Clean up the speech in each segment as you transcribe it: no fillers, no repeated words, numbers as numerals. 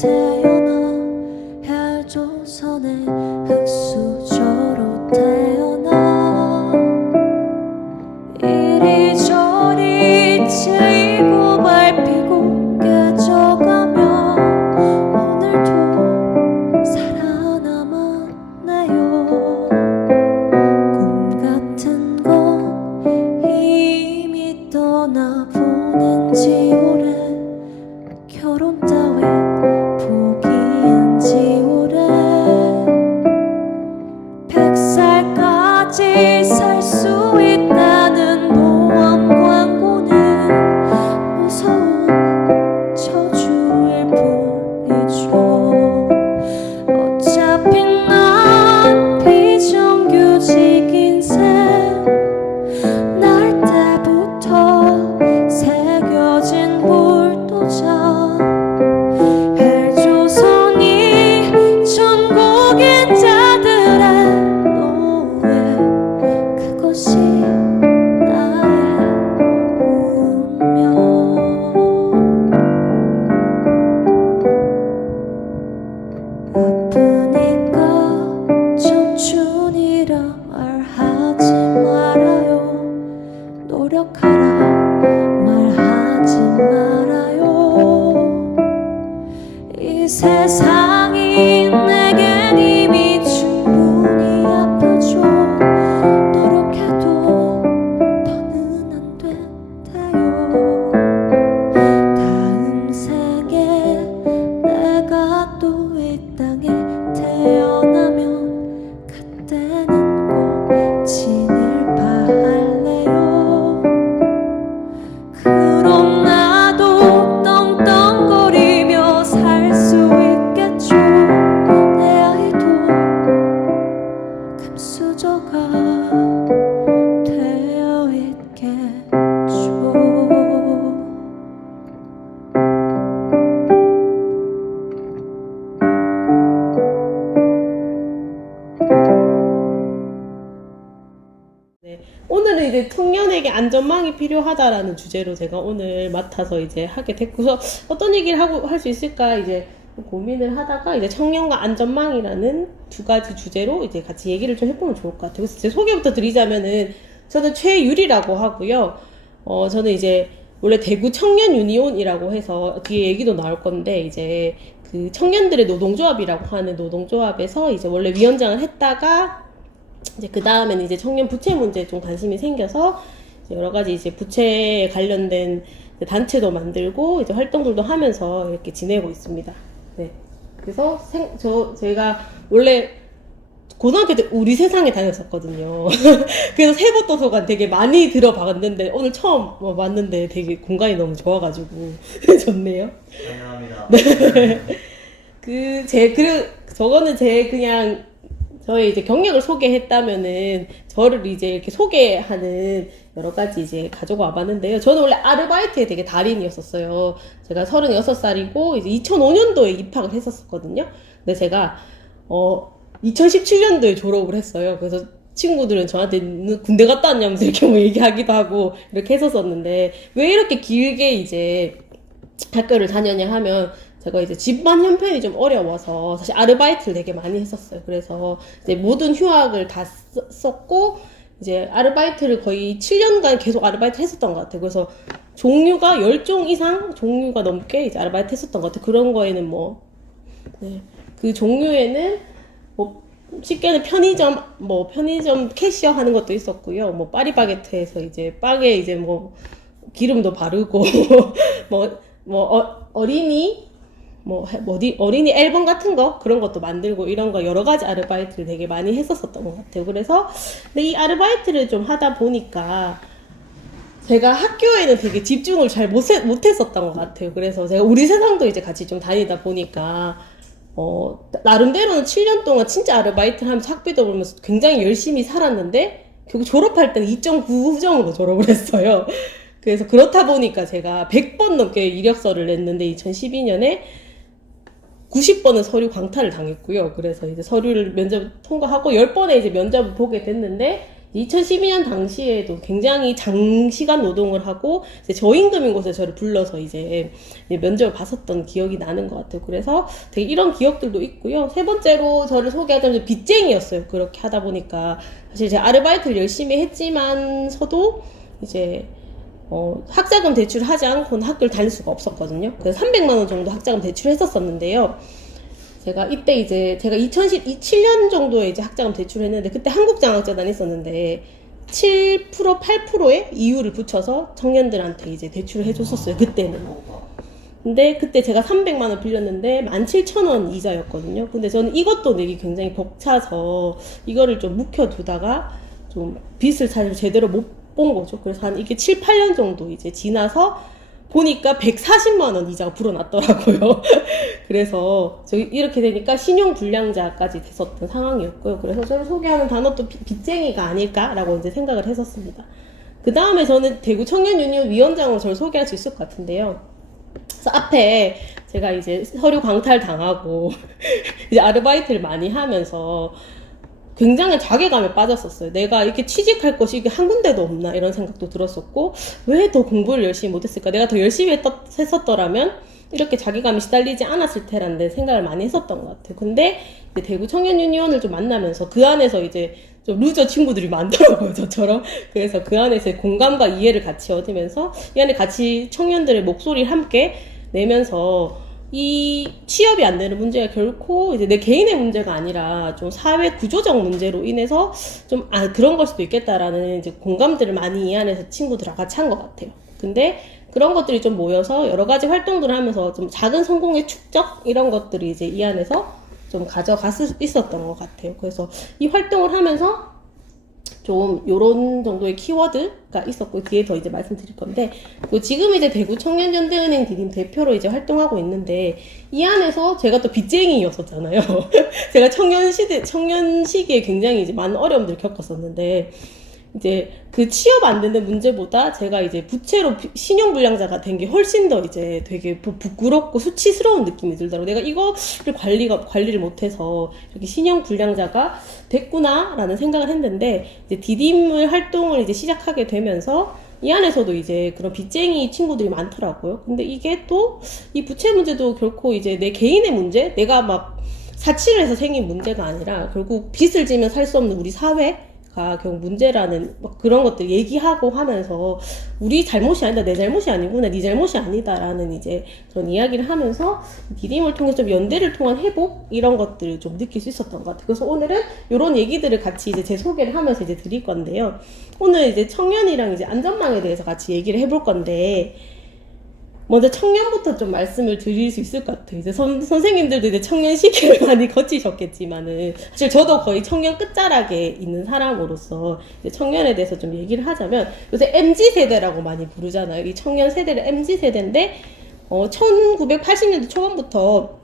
태어나 헬조선의 흙수저로 태어나 이리저리 트이고 밟히고 깨져가며 오늘도 살아남았네요. 꿈 같은 건 이미 떠나보낸 지 오래 결혼 따윈 포기한 지 오래 100살까지 살 수 있다는 보험 광고는 무서운 저주일 뿐이죠. 어차피 난 비정규직 인생 날 때부터 새겨진 불도장 헬조선이 전국인 자들의 노예 그것이 나의 운명. 아프니까 청춘이라 말하지 말아요. 노력하라 말하지 말아요. 이 세상이 내겐 이미 충분히 아파줘. 노력해도 더는 안 된대요. 다음 생에 내가 또 이 땅에 태어나면 그때는 꼭 진을 바할래요. 그럼 나도 떵떵거리며 살 수 있겠죠. 내 아이도 금수저가 되어 있겠죠. 네, 오늘은 이제 청년에게 안전망이 필요하다라는 주제로 제가 오늘 맡아서 이제 하게 됐고서 어떤 얘기를 하고 할 수 있을까 이제 고민을 하다가 이제 청년과 안전망이라는 두 가지 주제로 이제 같이 얘기를 좀 해보면 좋을 것 같아요. 그래서 제 소개부터 드리자면은 저는 최유리라고 하고요. 저는 이제 원래 대구 청년 유니온이라고 해서 뒤에 얘기도 나올 건데 이제 그 청년들의 노동조합이라고 하는 노동조합에서 이제 원래 위원장을 했다가 이제 그 다음에는 이제 청년 부채 문제에 좀 관심이 생겨서 이제 여러 가지 이제 부채에 관련된 단체도 만들고 이제 활동들도 하면서 이렇게 지내고 있습니다. 네. 그래서 제가 원래 고등학교 때 우리 세상에 다녔었거든요. 그래서 세부도서관 되게 많이 들어봤는데 오늘 처음 왔는데 되게 공간이 너무 좋아가지고 좋네요. 환영합니다. 네. 저거는 그냥 저의 이제 경력을 소개했다면은 저를 이제 이렇게 소개하는 여러 가지 이제 가지고 와봤는데요. 저는 원래 아르바이트에 되게 달인이었었어요. 제가 36살이고 이제 2005년도에 입학을 했었거든요. 근데 제가 2017년도에 졸업을 했어요. 그래서 친구들은 저한테 군대 갔다 왔냐면서 이렇게 뭐 얘기하기도 하고 이렇게 했었었는데 왜 이렇게 길게 이제 학교를 다녔냐 하면 제가 이제 집안 형편이 좀 어려워서 사실 아르바이트를 되게 많이 했었어요. 그래서 이제 모든 휴학을 다 썼고 이제 아르바이트를 거의 7년간 계속 아르바이트 했었던 것 같아요. 그래서 종류가 10종 이상 종류가 넘게 이제 아르바이트 했었던 것 같아요. 그런 거에는 그 종류에는 뭐 쉽게는 편의점 캐시어 하는 것도 있었고요. 뭐 파리바게트에서 이제 빵에 이제 뭐 기름도 바르고 어린이 앨범 같은 거 그런 것도 만들고 이런 거 여러 가지 아르바이트를 되게 많이 했었던 것 같아요. 그래서 근데 이 아르바이트를 좀 하다 보니까 제가 학교에는 되게 집중을 잘 못했었던 것 같아요. 그래서 제가 우리 세상도 이제 같이 좀 다니다 보니까 나름대로는 7년 동안 진짜 아르바이트를 하면서 학비도 벌면서 굉장히 열심히 살았는데 결국 졸업할 때는 2.9점으로 졸업을 했어요. 그래서 그렇다 보니까 제가 100번 넘게 이력서를 냈는데 2012년에 90번은 서류 광탈을 당했고요. 그래서 이제 서류를 면접 통과하고 10번의 이제 면접을 보게 됐는데 2012년 당시에도 굉장히 장시간 노동을 하고 이제 저임금인 곳에 저를 불러서 이제 면접을 봤었던 기억이 나는 것 같아요. 그래서 되게 이런 기억들도 있고요. 세 번째로 저를 소개하자면 빚쟁이였어요. 그렇게 하다 보니까 사실 제가 아르바이트를 열심히 했지만서도 이제 학자금 대출을 하지 않고는 학교를 다닐 수가 없었거든요. 그래서 300만 원 정도 학자금 대출을 했었었는데요. 제가 이때 이제 제가 2017년 정도에 이제 학자금 대출을 했는데 그때 한국장학재단이 있었는데 7% 8%의 이유를 붙여서 청년들한테 이제 대출을 해줬었어요. 그때는. 근데 그때 제가 300만 원 빌렸는데 17,000원 이자였거든요. 근데 저는 이것도 내기 굉장히 벅차서 이거를 좀 묵혀두다가 좀 빚을 사실 제대로 못 본 거죠. 그래서 한 이게 7, 8년 정도 이제 지나서 보니까 140만 원 이자가 불어났더라고요. 그래서 저기 이렇게 되니까 신용불량자까지 됐었던 상황이었고요. 그래서 저를 소개하는 단어도 빚쟁이가 아닐까라고 이제 생각을 했었습니다. 그 다음에 저는 대구 청년유니온 위원장으로 저를 소개할 수 있을 것 같은데요. 그래서 앞에 제가 이제 서류 광탈 당하고 이제 아르바이트를 많이 하면서 굉장히 자괴감에 빠졌었어요. 내가 이렇게 취직할 것이 이게 한 군데도 없나 이런 생각도 들었었고 왜 더 공부를 열심히 못했을까? 내가 더 열심히 했었더라면 이렇게 자괴감이 시달리지 않았을 테라는 생각을 많이 했었던 것 같아요. 근데 이제 대구 청년유니온을 좀 만나면서 그 안에서 이제 좀 루저 친구들이 많더라고요, 저처럼. 그래서 그 안에서 공감과 이해를 같이 얻으면서 이 안에 같이 청년들의 목소리를 함께 내면서 이 취업이 안 되는 문제가 결코 이제 내 개인의 문제가 아니라 좀 사회 구조적 문제로 인해서 좀 그런 걸 수도 있겠다라는 이제 공감들을 많이 이 안에서 친구들하고 같이 한 것 같아요. 근데 그런 것들이 좀 모여서 여러 가지 활동들을 하면서 좀 작은 성공의 축적 이런 것들이 이제 이 안에서 좀 가져갈 수 있었던 것 같아요. 그래서 이 활동을 하면서 좀 요런 정도의 키워드가 있었고 뒤에 더 이제 말씀드릴 건데 지금 이제 대구 청년연대은행 디딤 대표로 이제 활동하고 있는데 이 안에서 제가 또 빚쟁이였었잖아요. 제가 청년 시기에 굉장히 이제 많은 어려움들을 겪었었는데 이제 그 취업 안 되는 문제보다 제가 이제 부채로 신용불량자가 된 게 훨씬 더 이제 되게 부끄럽고 수치스러운 느낌이 들더라고요. 내가 이거를 관리를 못해서 이렇게 신용불량자가 됐구나라는 생각을 했는데 이제 디딤을 활동을 이제 시작하게 되면서 이 안에서도 이제 그런 빚쟁이 친구들이 많더라고요. 근데 이게 또 이 부채 문제도 결코 이제 내 개인의 문제, 내가 막 사치를 해서 생긴 문제가 아니라 결국 빚을 지면 살 수 없는 우리 사회 가 결국 문제라는 막 그런 것들 얘기하고 하면서 우리 잘못이 아니다, 내 잘못이 아니구나, 네 잘못이 아니다라는 이제 그런 이야기를 하면서 디딤을 통해서 좀 연대를 통한 회복 이런 것들을 좀 느낄 수 있었던 것 같아요. 그래서 오늘은 이런 얘기들을 같이 이제 제 소개를 하면서 이제 드릴 건데요. 오늘 이제 청년이랑 이제 안전망에 대해서 같이 얘기를 해볼 건데 먼저 청년부터 좀 말씀을 드릴 수 있을 것 같아요. 이제 선생님들도 이제 청년 시기를 많이 거치셨겠지만은, 사실 저도 거의 청년 끝자락에 있는 사람으로서 이제 청년에 대해서 좀 얘기를 하자면, 요새 MZ세대라고 많이 부르잖아요. 이 청년 세대를 MZ세대인데, 1980년대 초반부터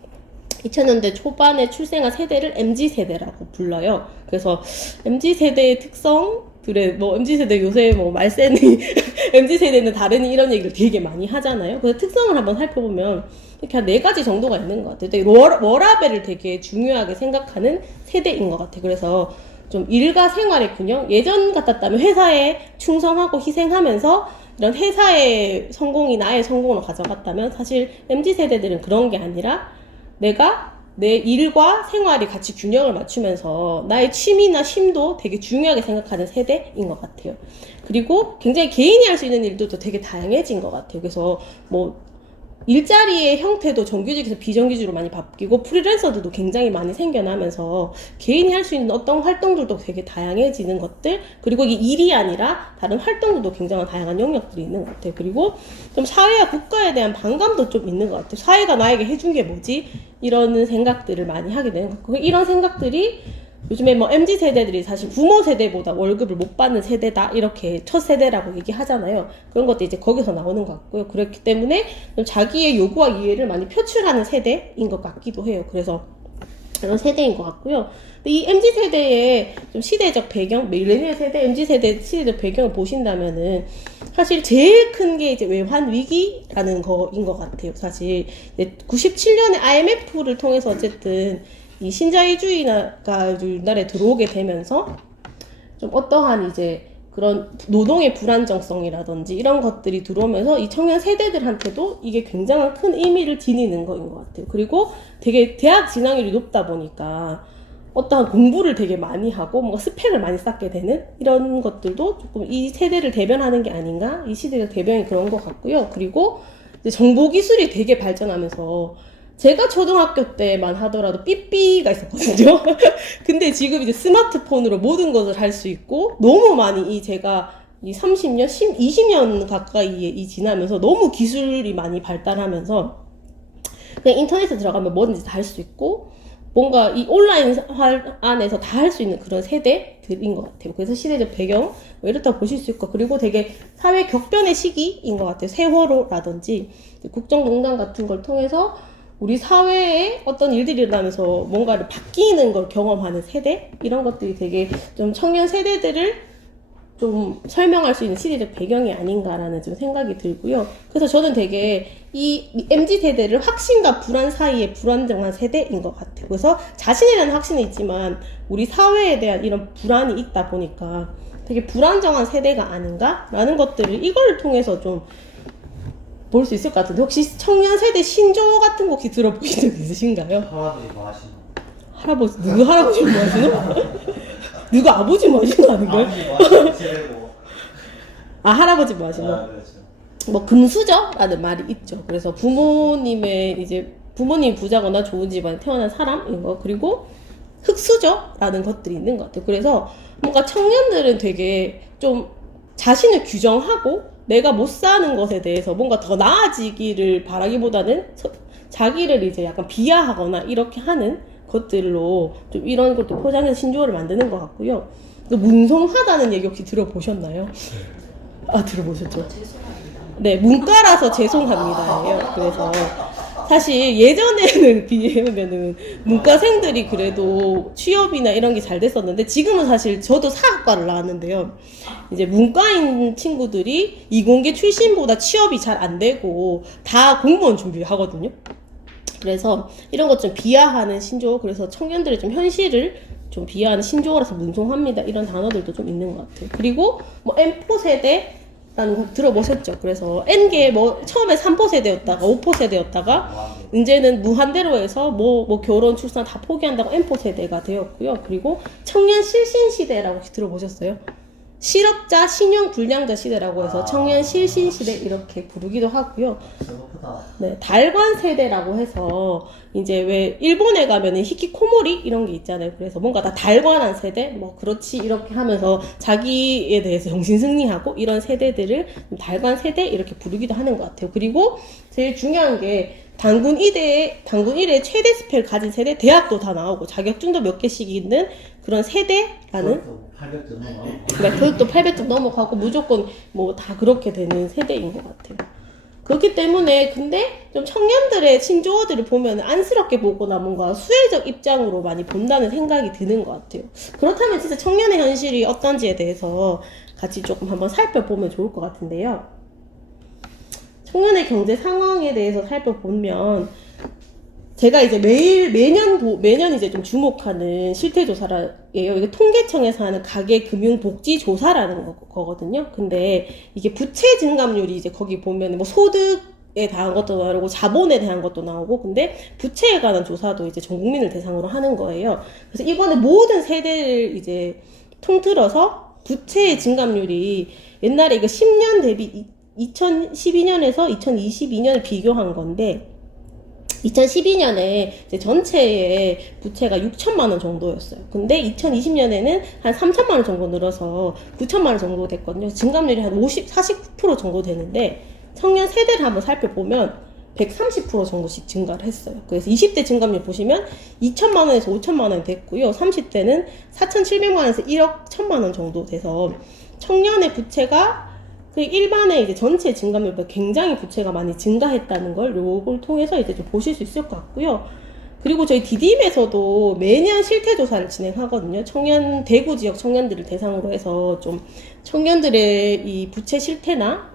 2000년대 초반에 출생한 세대를 MZ세대라고 불러요. 그래서 MZ세대의 특성, 그래, MZ세대 요새 말세니, MZ세대는 다르니 이런 얘기를 되게 많이 하잖아요. 그래서 특성을 한번 살펴보면, 이렇게 한 4가지 정도가 있는 것 같아요. 되게 워라밸을 되게 중요하게 생각하는 세대인 것 같아요. 그래서 좀 일과 생활의 균형, 예전 같았다면 회사에 충성하고 희생하면서 이런 회사의 성공이 나의 성공으로 가져갔다면 사실 MZ세대들은 그런 게 아니라 내가 내 일과 생활이 같이 균형을 맞추면서 나의 취미나 쉼도 되게 중요하게 생각하는 세대인 것 같아요. 그리고 굉장히 개인이 할 수 있는 일도 되게 다양해진 것 같아요. 그래서 일자리의 형태도 정규직에서 비정규직으로 많이 바뀌고 프리랜서들도 굉장히 많이 생겨나면서 개인이 할 수 있는 어떤 활동들도 되게 다양해지는 것들, 그리고 이게 일이 아니라 다른 활동들도 굉장히 다양한 영역들이 있는 것 같아요. 그리고 좀 사회와 국가에 대한 반감도 좀 있는 것 같아요. 사회가 나에게 해준 게 뭐지? 이런 생각들을 많이 하게 되는 것 같고, 이런 생각들이 요즘에 MZ세대들이 사실 부모 세대보다 월급을 못 받는 세대다, 이렇게 첫 세대라고 얘기하잖아요. 그런 것도 이제 거기서 나오는 것 같고요. 그렇기 때문에 좀 자기의 요구와 이해를 많이 표출하는 세대인 것 같기도 해요. 그래서 그런 세대인 것 같고요. 근데 이 MZ세대의 좀 시대적 배경, 밀레니얼 세대, MZ세대 시대적 배경을 보신다면은 사실 제일 큰 게 이제 외환 위기라는 거인 것 같아요. 사실 97년에 IMF를 통해서 어쨌든 이 신자유주의가 우리나라에 들어오게 되면서 좀 어떠한 이제 그런 노동의 불안정성이라든지 이런 것들이 들어오면서 이 청년 세대들한테도 이게 굉장한 큰 의미를 지니는 거인 것 같아요. 그리고 되게 대학 진학률이 높다 보니까 어떠한 공부를 되게 많이 하고 뭔가 스펙을 많이 쌓게 되는 이런 것들도 조금 이 세대를 대변하는 게 아닌가, 이 시대의 대변이 그런 것 같고요. 그리고 이제 정보기술이 되게 발전하면서 제가 초등학교 때만 하더라도 삐삐가 있었거든요. 근데 지금 이제 스마트폰으로 모든 것을 할 수 있고, 너무 많이 제가 이 30년, 20년 가까이에 지나면서 너무 기술이 많이 발달하면서, 그냥 인터넷에 들어가면 뭐든지 다 할 수 있고, 뭔가 이 온라인 안에서 다 할 수 있는 그런 세대들인 것 같아요. 그래서 시대적 배경, 뭐 이렇다고 보실 수 있고, 그리고 되게 사회 격변의 시기인 것 같아요. 세월호라든지, 국정농단 같은 걸 통해서 우리 사회에 어떤 일들이 일어나면서 뭔가를 바뀌는 걸 경험하는 세대? 이런 것들이 되게 좀 청년 세대들을 좀 설명할 수 있는 시대적 배경이 아닌가라는 좀 생각이 들고요. 그래서 저는 되게 이 MZ 세대를 확신과 불안 사이의 불안정한 세대인 것 같아요. 그래서 자신에 대한 확신이 있지만 우리 사회에 대한 이런 불안이 있다 보니까 되게 불안정한 세대가 아닌가라는 것들을 이걸 통해서 좀 볼 수 있을 것 같은데, 혹시 청년 세대 신조 같은 거 혹시 들어보신 적 있으신가요? 할아버지 뭐 하시노? 할아버지, 누구 할아버지 뭐 하시노? 누구 아버지 뭐 하시노 하는 거예요? 아버지 뭐 하시노? 세대고. 아, 할아버지 뭐 하시노? 아, 그렇죠. 뭐 금수저라는 말이 있죠. 그래서 부모님의 이제 부모님 부자거나 좋은 집안에 태어난 사람인 거, 그리고 흑수저라는 것들이 있는 것 같아요. 그래서 뭔가 청년들은 되게 좀 자신을 규정하고 내가 못 사는 것에 대해서 뭔가 더 나아지기를 바라기보다는 자기를 이제 약간 비하하거나 이렇게 하는 것들로 좀 이런 것도 포장해서 신조어를 만드는 것 같고요. 또 문성하다는 얘기 혹시 들어보셨나요? 아, 들어보셨죠? 네, 문과라서 죄송합니다예요. 그래서 사실 예전에는 비하면은 문과생들이 그래도 취업이나 이런 게 잘 됐었는데, 지금은 사실 저도 사학과를 나왔는데요. 이제 문과인 친구들이 이공계 출신보다 취업이 잘 안 되고 다 공무원 준비하거든요. 그래서 이런 것 좀 비하하는 신조어, 그래서 청년들의 좀 현실을 좀 비하하는 신조어라서 문송합니다. 이런 단어들도 좀 있는 것 같아요. 그리고 뭐 M4 세대 라는 거 들어보셨죠? 그래서 N개 뭐 처음에 3포 세대였다가 5포 세대였다가 이제는 무한대로해서 뭐 결혼 출산 다 포기한다고 N포 세대가 되었고요. 그리고 청년 실신 시대라고 혹시 들어보셨어요? 실업자, 신용 불량자 시대라고 해서 청년 실신 시대 이렇게 부르기도 하고요. 네, 달관 세대라고 해서 이제 왜 일본에 가면은 히키코모리 이런 게 있잖아요. 그래서 뭔가 다 달관한 세대, 뭐 그렇지 이렇게 하면서 자기에 대해서 정신승리하고 이런 세대들을 달관 세대 이렇게 부르기도 하는 것 같아요. 그리고 제일 중요한 게 단군 1회 최대 스펙을 가진 세대, 대학도 다 나오고 자격증도 몇 개씩 있는 그런 세대라는, 800점 넘어가고. 네, 교육도 800점 넘어가고 무조건 뭐 다 그렇게 되는 세대인 것 같아요. 그렇기 때문에 근데 좀 청년들의 신조어들을 보면 안쓰럽게 보거나 뭔가 수혜적 입장으로 많이 본다는 생각이 드는 것 같아요. 그렇다면 진짜 청년의 현실이 어떤지에 대해서 같이 조금 한번 살펴보면 좋을 것 같은데요. 청년의 경제 상황에 대해서 살펴보면 제가 이제 매년 이제 좀 주목하는 실태조사예요. 이게 통계청에서 하는 가계금융복지조사라는 거거든요. 근데 이게 부채 증감률이 이제 거기 보면 뭐 소득에 대한 것도 나오고 자본에 대한 것도 나오고, 근데 부채에 관한 조사도 이제 전 국민을 대상으로 하는 거예요. 그래서 이거는 모든 세대를 이제 통틀어서 부채의 증감률이 옛날에 이거 10년 대비 2012년에서 2022년을 비교한 건데, 2012년에 전체의 부채가 6천만 원 정도였어요. 근데 2020년에는 한 3천만 원 정도 늘어서 9천만 원 정도 됐거든요. 증감률이 한 49% 정도 되는데, 청년 세대를 한번 살펴보면 130% 정도씩 증가를 했어요. 그래서 20대 증감률 보시면 2천만 원에서 5천만 원 됐고요. 30대는 4,700만 원에서 1억 1천만 원 정도 돼서 청년의 부채가 그 일반의 이제 전체 증감률보다 굉장히 부채가 많이 증가했다는 걸 요걸 통해서 이제 좀 보실 수 있을 것 같고요. 그리고 저희 디딤에서도 매년 실태조사를 진행하거든요. 대구 지역 청년들을 대상으로 해서 좀 청년들의 이 부채 실태나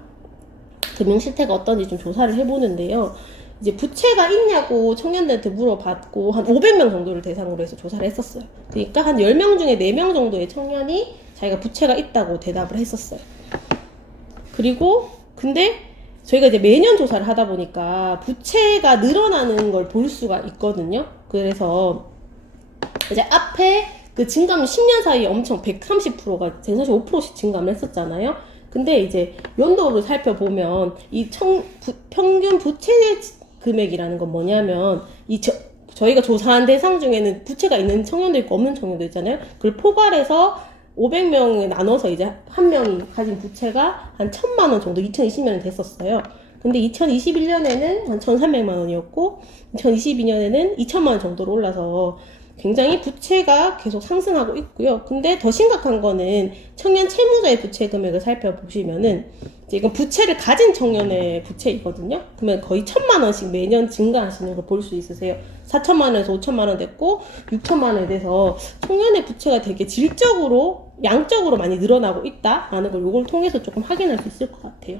금융 실태가 어떤지 좀 조사를 해보는데요. 이제 부채가 있냐고 청년들한테 물어봤고 한 500명 정도를 대상으로 해서 조사를 했었어요. 그러니까 한 10명 중에 4명 정도의 청년이 자기가 부채가 있다고 대답을 했었어요. 그리고 근데 저희가 이제 매년 조사를 하다 보니까 부채가 늘어나는 걸 볼 수가 있거든요. 그래서 이제 앞에 그 증감이 10년 사이에 엄청 130%가 145%씩 증감을 했었잖아요. 근데 이제 연도를 살펴보면 이 평균 부채 금액이라는 건 뭐냐면 저희가 조사한 대상 중에는 부채가 있는 청년도 있고 없는 청년도 있잖아요. 그걸 포괄해서 500명에 나눠서 이제 한 명이 가진 부채가 한 1,000만 원 정도 2020년에 됐었어요. 근데 2021년에는 한 1,300만 원이었고 2022년에는 2,000만 원 정도로 올라서 굉장히 부채가 계속 상승하고 있고요. 근데 더 심각한 거는 청년 채무자의 부채 금액을 살펴보시면은 이제 이건 부채를 가진 청년의 부채이거든요. 그러면 거의 1,000만 원씩 매년 증가하시는 걸 볼 수 있으세요. 4,000만 원에서 5,000만 원 됐고 6,000만 원에 대해서 청년의 부채가 되게 질적으로 양적으로 많이 늘어나고 있다라는 걸 이걸 통해서 조금 확인할 수 있을 것 같아요.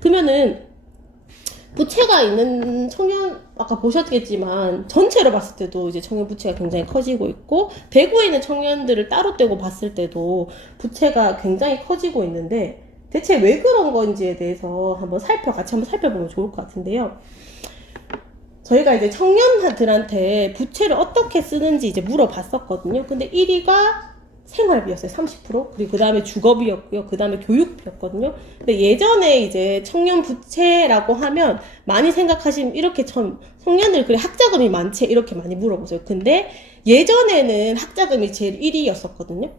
그러면은 부채가 있는 청년 아까 보셨겠지만 전체로 봤을 때도 이제 청년 부채가 굉장히 커지고 있고 대구에 있는 청년들을 따로 떼고 봤을 때도 부채가 굉장히 커지고 있는데 대체 왜 그런 건지에 대해서 같이 한번 살펴보면 좋을 것 같은데요. 저희가 이제 청년들한테 부채를 어떻게 쓰는지 이제 물어봤었거든요. 근데 1위가 생활비였어요. 30%. 그리고 그 다음에 주거비였고요. 그 다음에 교육비였거든요. 근데 예전에 이제 청년 부채라고 하면 많이 생각하시면 이렇게 청년들 그래 학자금이 많지 이렇게 많이 물어보세요. 근데 예전에는 학자금이 제일 1위였었거든요.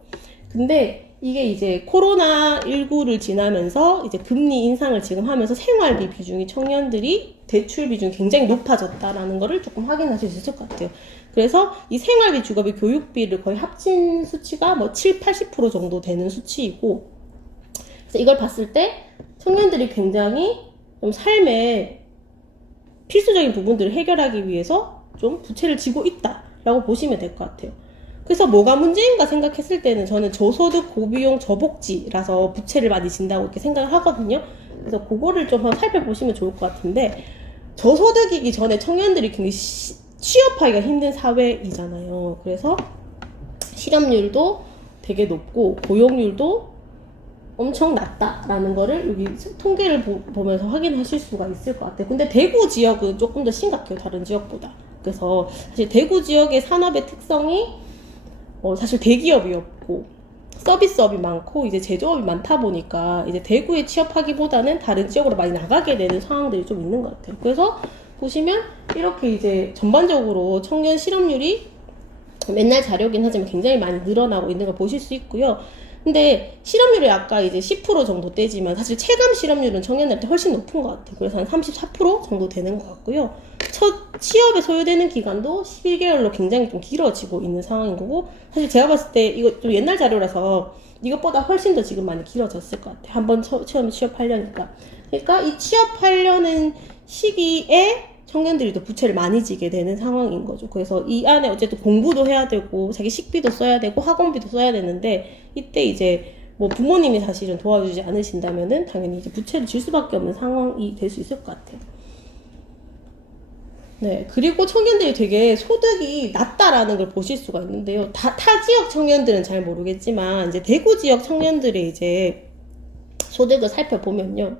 근데 이게 이제 코로나19를 지나면서 이제 금리 인상을 지금 하면서 생활비 비중이 청년들이 대출 비중이 굉장히 높아졌다라는 거를 조금 확인하실 수 있을 것 같아요. 그래서 이 생활비, 주거비, 교육비를 거의 합친 수치가 뭐 7, 80% 정도 되는 수치이고, 그래서 이걸 봤을 때 청년들이 굉장히 좀 삶의 필수적인 부분들을 해결하기 위해서 좀 부채를 지고 있다라고 보시면 될 것 같아요. 그래서 뭐가 문제인가 생각했을 때는 저는 저소득, 고비용, 저복지라서 부채를 많이 진다고 이렇게 생각을 하거든요. 그래서 그거를 좀 한번 살펴보시면 좋을 것 같은데, 저소득이기 전에 청년들이 굉장히 취업하기가 힘든 사회이잖아요. 그래서 실업률도 되게 높고 고용률도 엄청 낮다라는 거를 여기 통계를 보면서 확인하실 수가 있을 것 같아요. 근데 대구 지역은 조금 더 심각해요. 다른 지역보다. 그래서 사실 대구 지역의 산업의 특성이 사실 대기업이었고 서비스업이 많고 이제 제조업이 많다 보니까 이제 대구에 취업하기보다는 다른 지역으로 많이 나가게 되는 상황들이 좀 있는 것 같아요. 그래서 보시면 이렇게 이제 전반적으로 청년 실업률이 맨날 자료긴 하지만 굉장히 많이 늘어나고 있는 걸 보실 수 있고요. 근데 실업률이 아까 이제 10% 정도 되지만 사실 체감 실업률은 청년들한테 훨씬 높은 것 같아요. 그래서 한 34% 정도 되는 것 같고요. 첫 취업에 소요되는 기간도 11개월로 굉장히 좀 길어지고 있는 상황인 거고, 사실 제가 봤을 때 이거 좀 옛날 자료라서 이것보다 훨씬 더 지금 많이 길어졌을 것 같아요. 한번 처음 취업하려니까. 그러니까 이 취업하려는 시기에 청년들이 또 부채를 많이 지게 되는 상황인 거죠. 그래서 이 안에 어쨌든 공부도 해야 되고 자기 식비도 써야 되고 학원비도 써야 되는데, 이때 이제 뭐 부모님이 사실은 도와주지 않으신다면은 당연히 이제 부채를 질 수밖에 없는 상황이 될 수 있을 것 같아요. 네, 그리고 청년들이 되게 소득이 낮다라는 걸 보실 수가 있는데요. 타 지역 청년들은 잘 모르겠지만 이제 대구 지역 청년들의 이제 소득을 살펴보면요.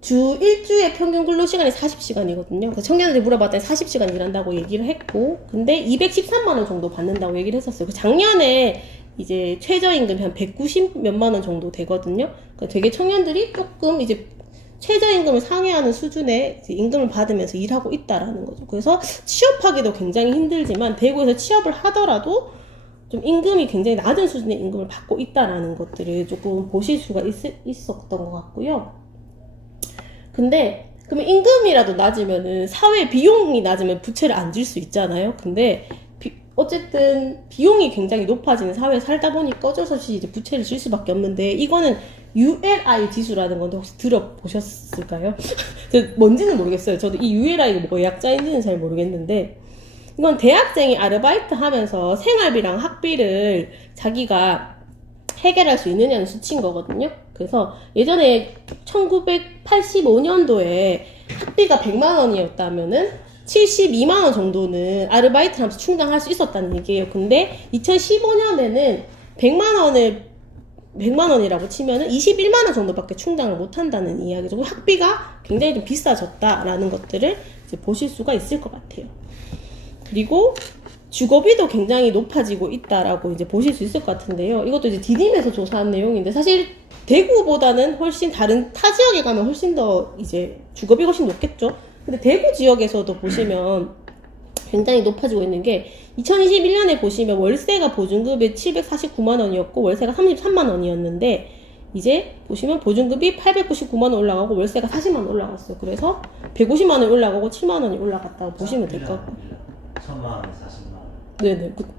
주 일주의 평균 근로시간이 40시간이거든요. 그래서 청년들이 물어봤더니 40시간 일한다고 얘기를 했고, 근데 213만 원 정도 받는다고 얘기를 했었어요. 작년에 이제 최저임금이 한 190 몇만 원 정도 되거든요. 그러니까 되게 청년들이 조금 이제 최저임금을 상회하는 수준의 이제 임금을 받으면서 일하고 있다라는 거죠. 그래서 취업하기도 굉장히 힘들지만 대구에서 취업을 하더라도 좀 임금이 굉장히 낮은 수준의 임금을 받고 있다라는 것들을 조금 보실 수가 있었던 것 같고요. 근데 그러면 임금이라도 낮으면은 사회 비용이 낮으면 부채를 안 질 수 있잖아요. 근데 어쨌든 비용이 굉장히 높아지는 사회에 살다 보니까 어쩔 수 없이 이제 부채를 질 수밖에 없는데, 이거는 ULI 지수라는 건데 혹시 들어보셨을까요? 뭔지는 모르겠어요. 저도 이 ULI가 뭐 약자인지는 잘 모르겠는데, 이건 대학생이 아르바이트 하면서 생활비랑 학비를 자기가 해결할 수 있느냐는 수치인 거거든요. 그래서 예전에 1985년도에 학비가 100만 원이었다면은 72만 원 정도는 아르바이트 하면서 충당할 수 있었다는 얘기예요. 근데 2015년에는 100만 원이라고 치면은 21만 원 정도밖에 충당을 못 한다는 이야기죠. 학비가 굉장히 좀 비싸졌다라는 것들을 이제 보실 수가 있을 것 같아요. 그리고 주거비도 굉장히 높아지고 있다라고 이제 보실 수 있을 것 같은데요. 이것도 이제 디딤에서 조사한 내용인데 사실 대구보다는 훨씬 다른 타 지역에 가면 훨씬 더 이제 주거비가 훨씬 높겠죠. 근데 대구 지역에서도 보시면 굉장히 높아지고 있는 게 2021년에 보시면 월세가 보증금이 749만 원이었고 월세가 33만 원이었는데 이제 보시면 보증금이 899만 원 올라가고 월세가 40만 원 올라갔어요. 그래서 150만 원 올라가고 7만 원이 올라갔다고 보시면 될 것 같고 1,000만 원, 40만 원. 네네 그쵸.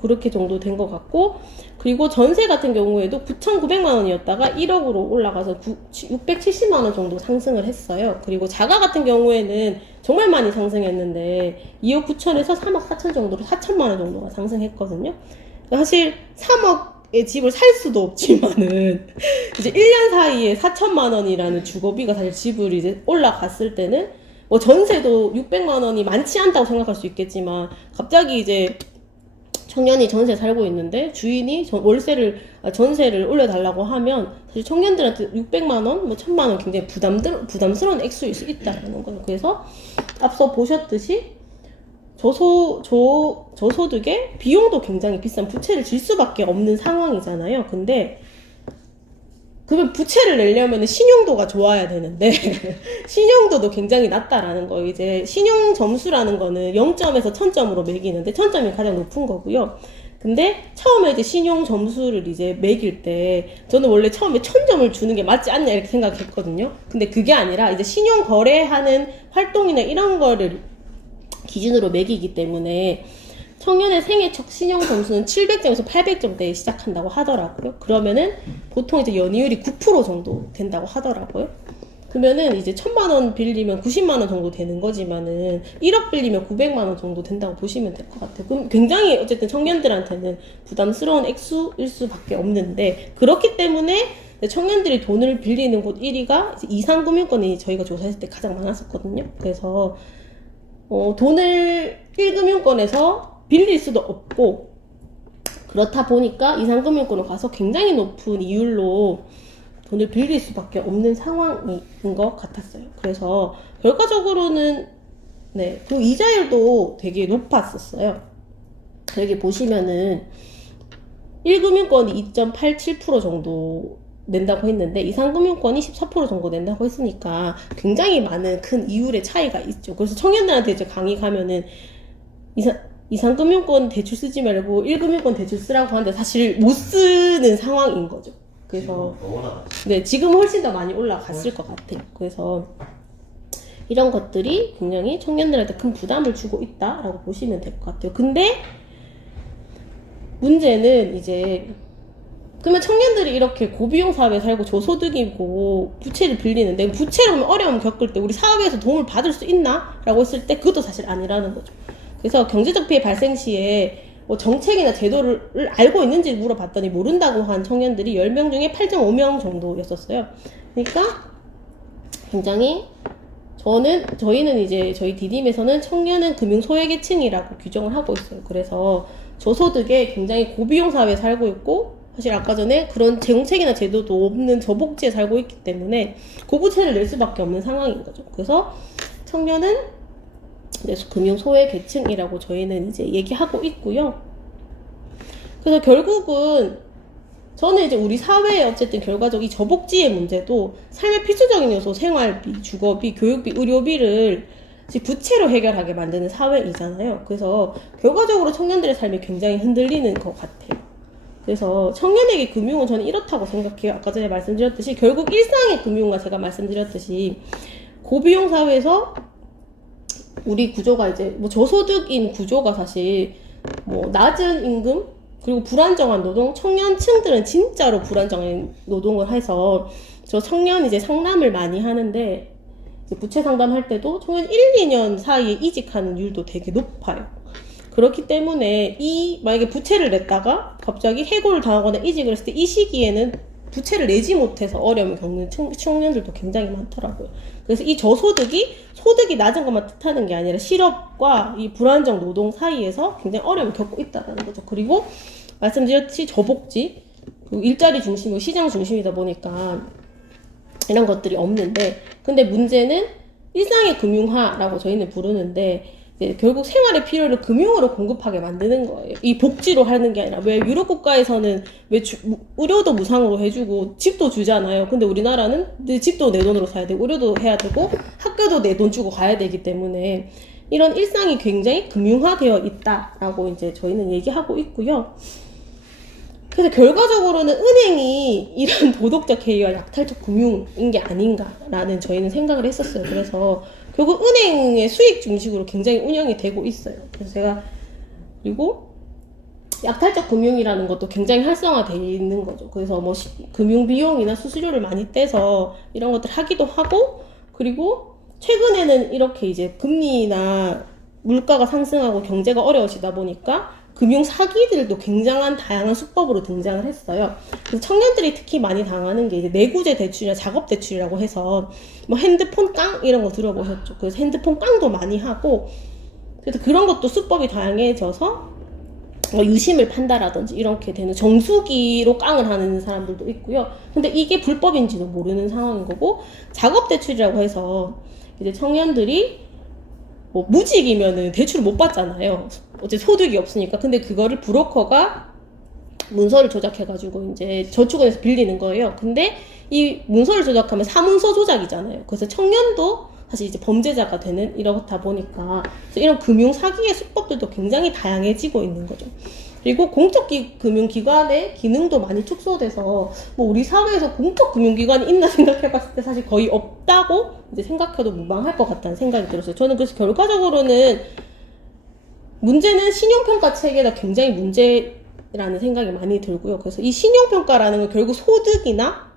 그렇게 정도 된 것 같고 그리고 전세 같은 경우에도 9,900만 원이었다가 1억으로 올라가서 670만 원 정도 상승을 했어요. 그리고 자가 같은 경우에는 정말 많이 상승했는데 2억 9천에서 3억 4천 정도로 4천만 원 정도가 상승했거든요. 사실 3억의 집을 살 수도 없지만은 이제 1년 사이에 4천만 원이라는 주거비가 사실 집을 이제 올라갔을 때는 뭐 전세도 600만 원이 많지 않다고 생각할 수 있겠지만 갑자기 이제 청년이 전세 살고 있는데 주인이 전세를 올려달라고 하면 사실 청년들한테 600만 원, 뭐 1000만 원 굉장히 부담스러운 액수일 수 있다는 거예요. 그래서 앞서 보셨듯이 저소득의 비용도 굉장히 비싼 부채를 질 수밖에 없는 상황이잖아요. 근데 그러면 부채를 내려면 신용도가 좋아야 되는데 신용도도 굉장히 낮다라는 거예요. 이제 신용 점수라는 거는 0점에서 1000점으로 매기는데 1000점이 가장 높은 거고요. 근데 처음에 이제 신용 점수를 이제 매길 때 저는 원래 처음에 1000점을 주는 게 맞지 않냐 이렇게 생각했거든요. 근데 그게 아니라 이제 신용 거래하는 활동이나 이런 거를 기준으로 매기기 때문에 청년의 생애 첫 신용 점수는 700점에서 800점대에 시작한다고 하더라고요. 그러면은 보통 이제 연이율이 9% 정도 된다고 하더라고요. 그러면은 이제 1000만 원 빌리면 90만 원 정도 되는 거지만은 1억 빌리면 900만 원 정도 된다고 보시면 될 것 같아요. 그럼 굉장히 어쨌든 청년들한테는 부담스러운 액수일 수밖에 없는데 그렇기 때문에 청년들이 돈을 빌리는 곳 1위가 이상금융권이 저희가 조사했을 때 가장 많았었거든요. 그래서 돈을 1금융권에서 빌릴 수도 없고 그렇다 보니까 이상금융권으로 가서 굉장히 높은 이율로 돈을 빌릴 수밖에 없는 상황인 것 같았어요. 그래서 결과적으로는 그 이자율도 되게 높았었어요. 여기 보시면은 1금융권이 2.87% 정도 낸다고 했는데 이상금융권이 14% 정도 낸다고 했으니까 굉장히 많은 큰 이율의 차이가 있죠. 그래서 청년들한테 이제 강의 가면은 이상금융권 대출 쓰지 말고 1금융권 대출 쓰라고 하는데 사실 못 쓰는 상황인 거죠. 그래서 지금 훨씬 더 많이 올라갔을 것 같아요. 그래서 이런 것들이 굉장히 청년들한테 큰 부담을 주고 있다라고 보시면 될 것 같아요. 근데 문제는 이제 그러면 청년들이 이렇게 고비용 사업에 살고 저소득이고 부채를 빌리는데 부채로 하면 어려움 겪을 때 우리 사업에서 도움을 받을 수 있나? 라고 했을 때 그것도 사실 아니라는 거죠. 그래서 경제적 피해 발생 시에 뭐 정책이나 제도를 알고 있는지 물어봤더니 모른다고 한 청년들이 10명 중에 8.5명 정도였었어요. 그러니까 굉장히 저희는 이제 저희 디딤에서는 청년은 금융 소외계층이라고 규정을 하고 있어요. 그래서 저소득에 굉장히 고비용 사회에 살고 있고 사실 아까 전에 그런 정책이나 제도도 없는 저복지에 살고 있기 때문에 고부채를 낼 수밖에 없는 상황인 거죠. 그래서 청년은 금융 소외 계층이라고 저희는 이제 얘기하고 있고요. 그래서 결국은 저는 이제 우리 사회의 어쨌든 결과적 이 저복지의 문제도 삶의 필수적인 요소, 생활비, 주거비, 교육비, 의료비를 부채로 해결하게 만드는 사회이잖아요. 그래서 결과적으로 청년들의 삶이 굉장히 흔들리는 것 같아요. 그래서 청년에게 금융은 저는 이렇다고 생각해요. 아까 전에 말씀드렸듯이 결국 일상의 금융과 제가 말씀드렸듯이 고비용 사회에서 우리 구조가 이제 뭐 저소득인 구조가 사실 뭐 낮은 임금 그리고 불안정한 노동, 청년층들은 진짜로 불안정한 노동을 해서 저 청년 이제 상담을 많이 하는데 이제 부채 상담할 때도 청년 1, 2년 사이에 이직하는 율도 되게 높아요. 그렇기 때문에 만약에 부채를 냈다가 갑자기 해고를 당하거나 이직을 했을 때 이 시기에는 부채를 내지 못해서 어려움을 겪는 청년들도 굉장히 많더라고요. 그래서 이 저소득이 소득이 낮은 것만 뜻하는 게 아니라 실업과 이 불안정 노동 사이에서 굉장히 어려움을 겪고 있다는 거죠. 그리고 말씀드렸듯이 저복지, 그리고 일자리 중심이고 시장 중심이다 보니까 이런 것들이 없는데, 근데 문제는 일상의 금융화라고 저희는 부르는데, 이제 결국 생활의 필요를 금융으로 공급하게 만드는 거예요. 이 복지로 하는 게 아니라, 왜 유럽 국가에서는 왜 의료도 무상으로 해주고 집도 주잖아요. 근데 우리나라는 집도 내 돈으로 사야 되고 의료도 해야 되고 학교도 내 돈 주고 가야 되기 때문에 이런 일상이 굉장히 금융화되어 있다라고 이제 저희는 얘기하고 있고요. 그래서 결과적으로는 은행이 이런 도덕적 해이와 약탈적 금융인 게 아닌가라는 저희는 생각을 했었어요. 그래서 결국 은행의 수익 중심으로 굉장히 운영이 되고 있어요. 그래서 제가, 그리고 약탈적 금융이라는 것도 굉장히 활성화되어 있는 거죠. 그래서 뭐 금융 비용이나 수수료를 많이 떼서 이런 것들 하기도 하고, 그리고 최근에는 이렇게 이제 금리나 물가가 상승하고 경제가 어려워지다 보니까 금융 사기들도 굉장한 다양한 수법으로 등장을 했어요. 그래서 청년들이 특히 많이 당하는 게 이제 내구재 대출이나 작업 대출이라고 해서 뭐 핸드폰 깡 이런 거 들어보셨죠? 그래서 핸드폰 깡도 많이 하고, 그래서 그런 것도 수법이 다양해져서 뭐 유심을 판다라든지 이렇게 되는 정수기로 깡을 하는 사람들도 있고요. 근데 이게 불법인지도 모르는 상황인 거고, 작업 대출이라고 해서 이제 청년들이 뭐 무직이면은 대출을 못 받잖아요. 어째 소득이 없으니까. 근데 그거를 브로커가 문서를 조작해가지고 이제 저축은에서 빌리는 거예요. 근데 이 문서를 조작하면 사문서 조작이잖아요. 그래서 청년도 사실 이제 범죄자가 되는 이렇다 보니까 이런 금융 사기의 수법들도 굉장히 다양해지고 있는 거죠. 그리고 공적 금융기관의 기능도 많이 축소돼서 뭐 우리 사회에서 공적 금융기관이 있나 생각해봤을 때 사실 거의 없다고 이제 생각해도 무방할 것 같다는 생각이 들었어요. 저는 그래서 결과적으로는 문제는 신용평가 체계가 굉장히 문제라는 생각이 많이 들고요. 그래서 이 신용평가라는 건 결국 소득이나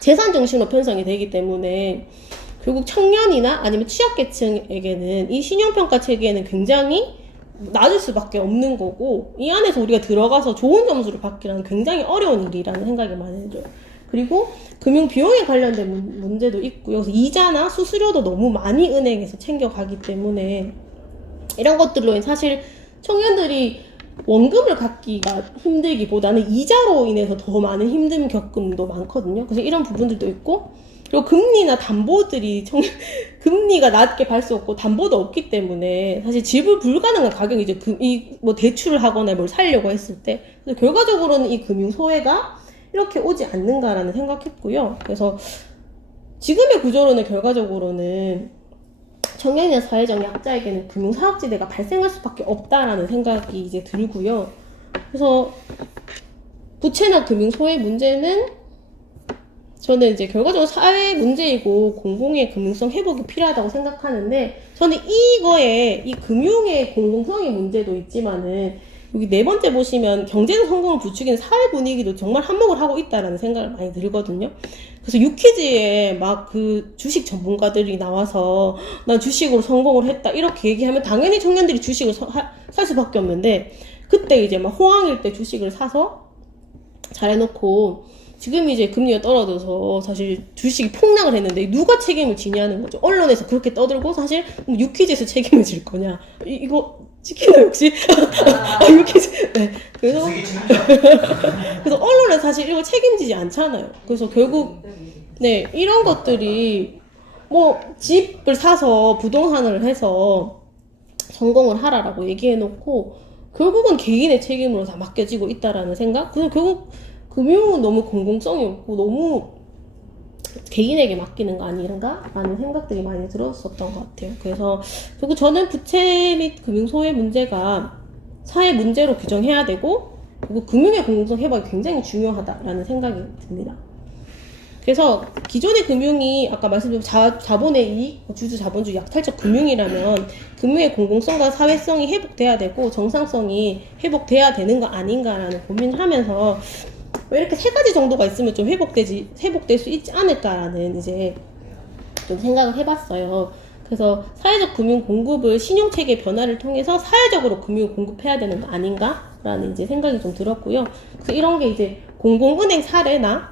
재산 중심으로 편성이 되기 때문에 결국 청년이나 아니면 취약계층에게는 이 신용평가 체계에는 굉장히 낮을 수밖에 없는 거고, 이 안에서 우리가 들어가서 좋은 점수를 받기라는 굉장히 어려운 일이라는 생각이 많이 들어요. 그리고 금융 비용에 관련된 문제도 있고요. 그래서 이자나 수수료도 너무 많이 은행에서 챙겨가기 때문에 이런 것들로 사실 청년들이 원금을 갖기가 힘들기보다는 이자로 인해서 더 많은 힘듦 겪음도 많거든요. 그래서 이런 부분들도 있고, 그리고 금리나 담보들이 금리가 낮게 받을 수 없고 담보도 없기 때문에 사실 지불 불가능한 가격이 이제 뭐 대출을 하거나 뭘 살려고 했을 때, 그래서 결과적으로는 이 금융 소외가 이렇게 오지 않는가라는 생각했고요. 그래서 지금의 구조로는 결과적으로는 청년이나 사회적 약자에게는 금융 사각지대가 발생할 수밖에 없다라는 생각이 이제 들고요. 그래서 부채나 금융 소외 문제는 저는 이제 결과적으로 사회 문제이고 공공의 금융성 회복이 필요하다고 생각하는데, 저는 이거에 이 금융의 공공성의 문제도 있지만은 여기 네 번째 보시면 경제적 성공을 부추기는 사회 분위기도 정말 한몫을 하고 있다라는 생각을 많이 들거든요. 그래서 유퀴즈에 막 그 주식 전문가들이 나와서 난 주식으로 성공을 했다 이렇게 얘기하면 당연히 청년들이 주식을 살 수밖에 없는데, 그때 이제 막 호황일 때 주식을 사서 잘해놓고 지금 이제 금리가 떨어져서 사실 주식이 폭락을 했는데 누가 책임을 지냐는 거죠. 언론에서 그렇게 떠들고 사실 유퀴즈에서 책임을 질 거냐. 이거 찍히나요 혹시? 유퀴즈. 네. 그래서 언론은 사실 이걸 책임지지 않잖아요. 그래서 결국 네, 이런 것들이 뭐 집을 사서 부동산을 해서 성공을 하라라고 얘기해 놓고 결국은 개인의 책임으로 다 맡겨지고 있다라는 생각? 그래서 결국 금융은 너무 공공성이 없고 너무 개인에게 맡기는 거 아닌가? 라는 생각들이 많이 들었었던 것 같아요. 그래서 결국 저는 부채 및 금융 소외 문제가 사회 문제로 규정해야 되고, 그리고 금융의 공공성 회복이 굉장히 중요하다라는 생각이 듭니다. 그래서 기존의 금융이 아까 말씀드린 자본의 이익, 주주 자본주의 약탈적 금융이라면 금융의 공공성과 사회성이 회복돼야 되고 정상성이 회복돼야 되는 거 아닌가라는 고민을 하면서 왜 이렇게 세 가지 정도가 있으면 좀 회복될 수 있지 않을까라는 이제 좀 생각을 해봤어요. 그래서 사회적 금융 공급을 신용체계 변화를 통해서 사회적으로 금융을 공급해야 되는 거 아닌가라는 이제 생각이 좀 들었고요. 그래서 이런 게 이제 공공은행 사례나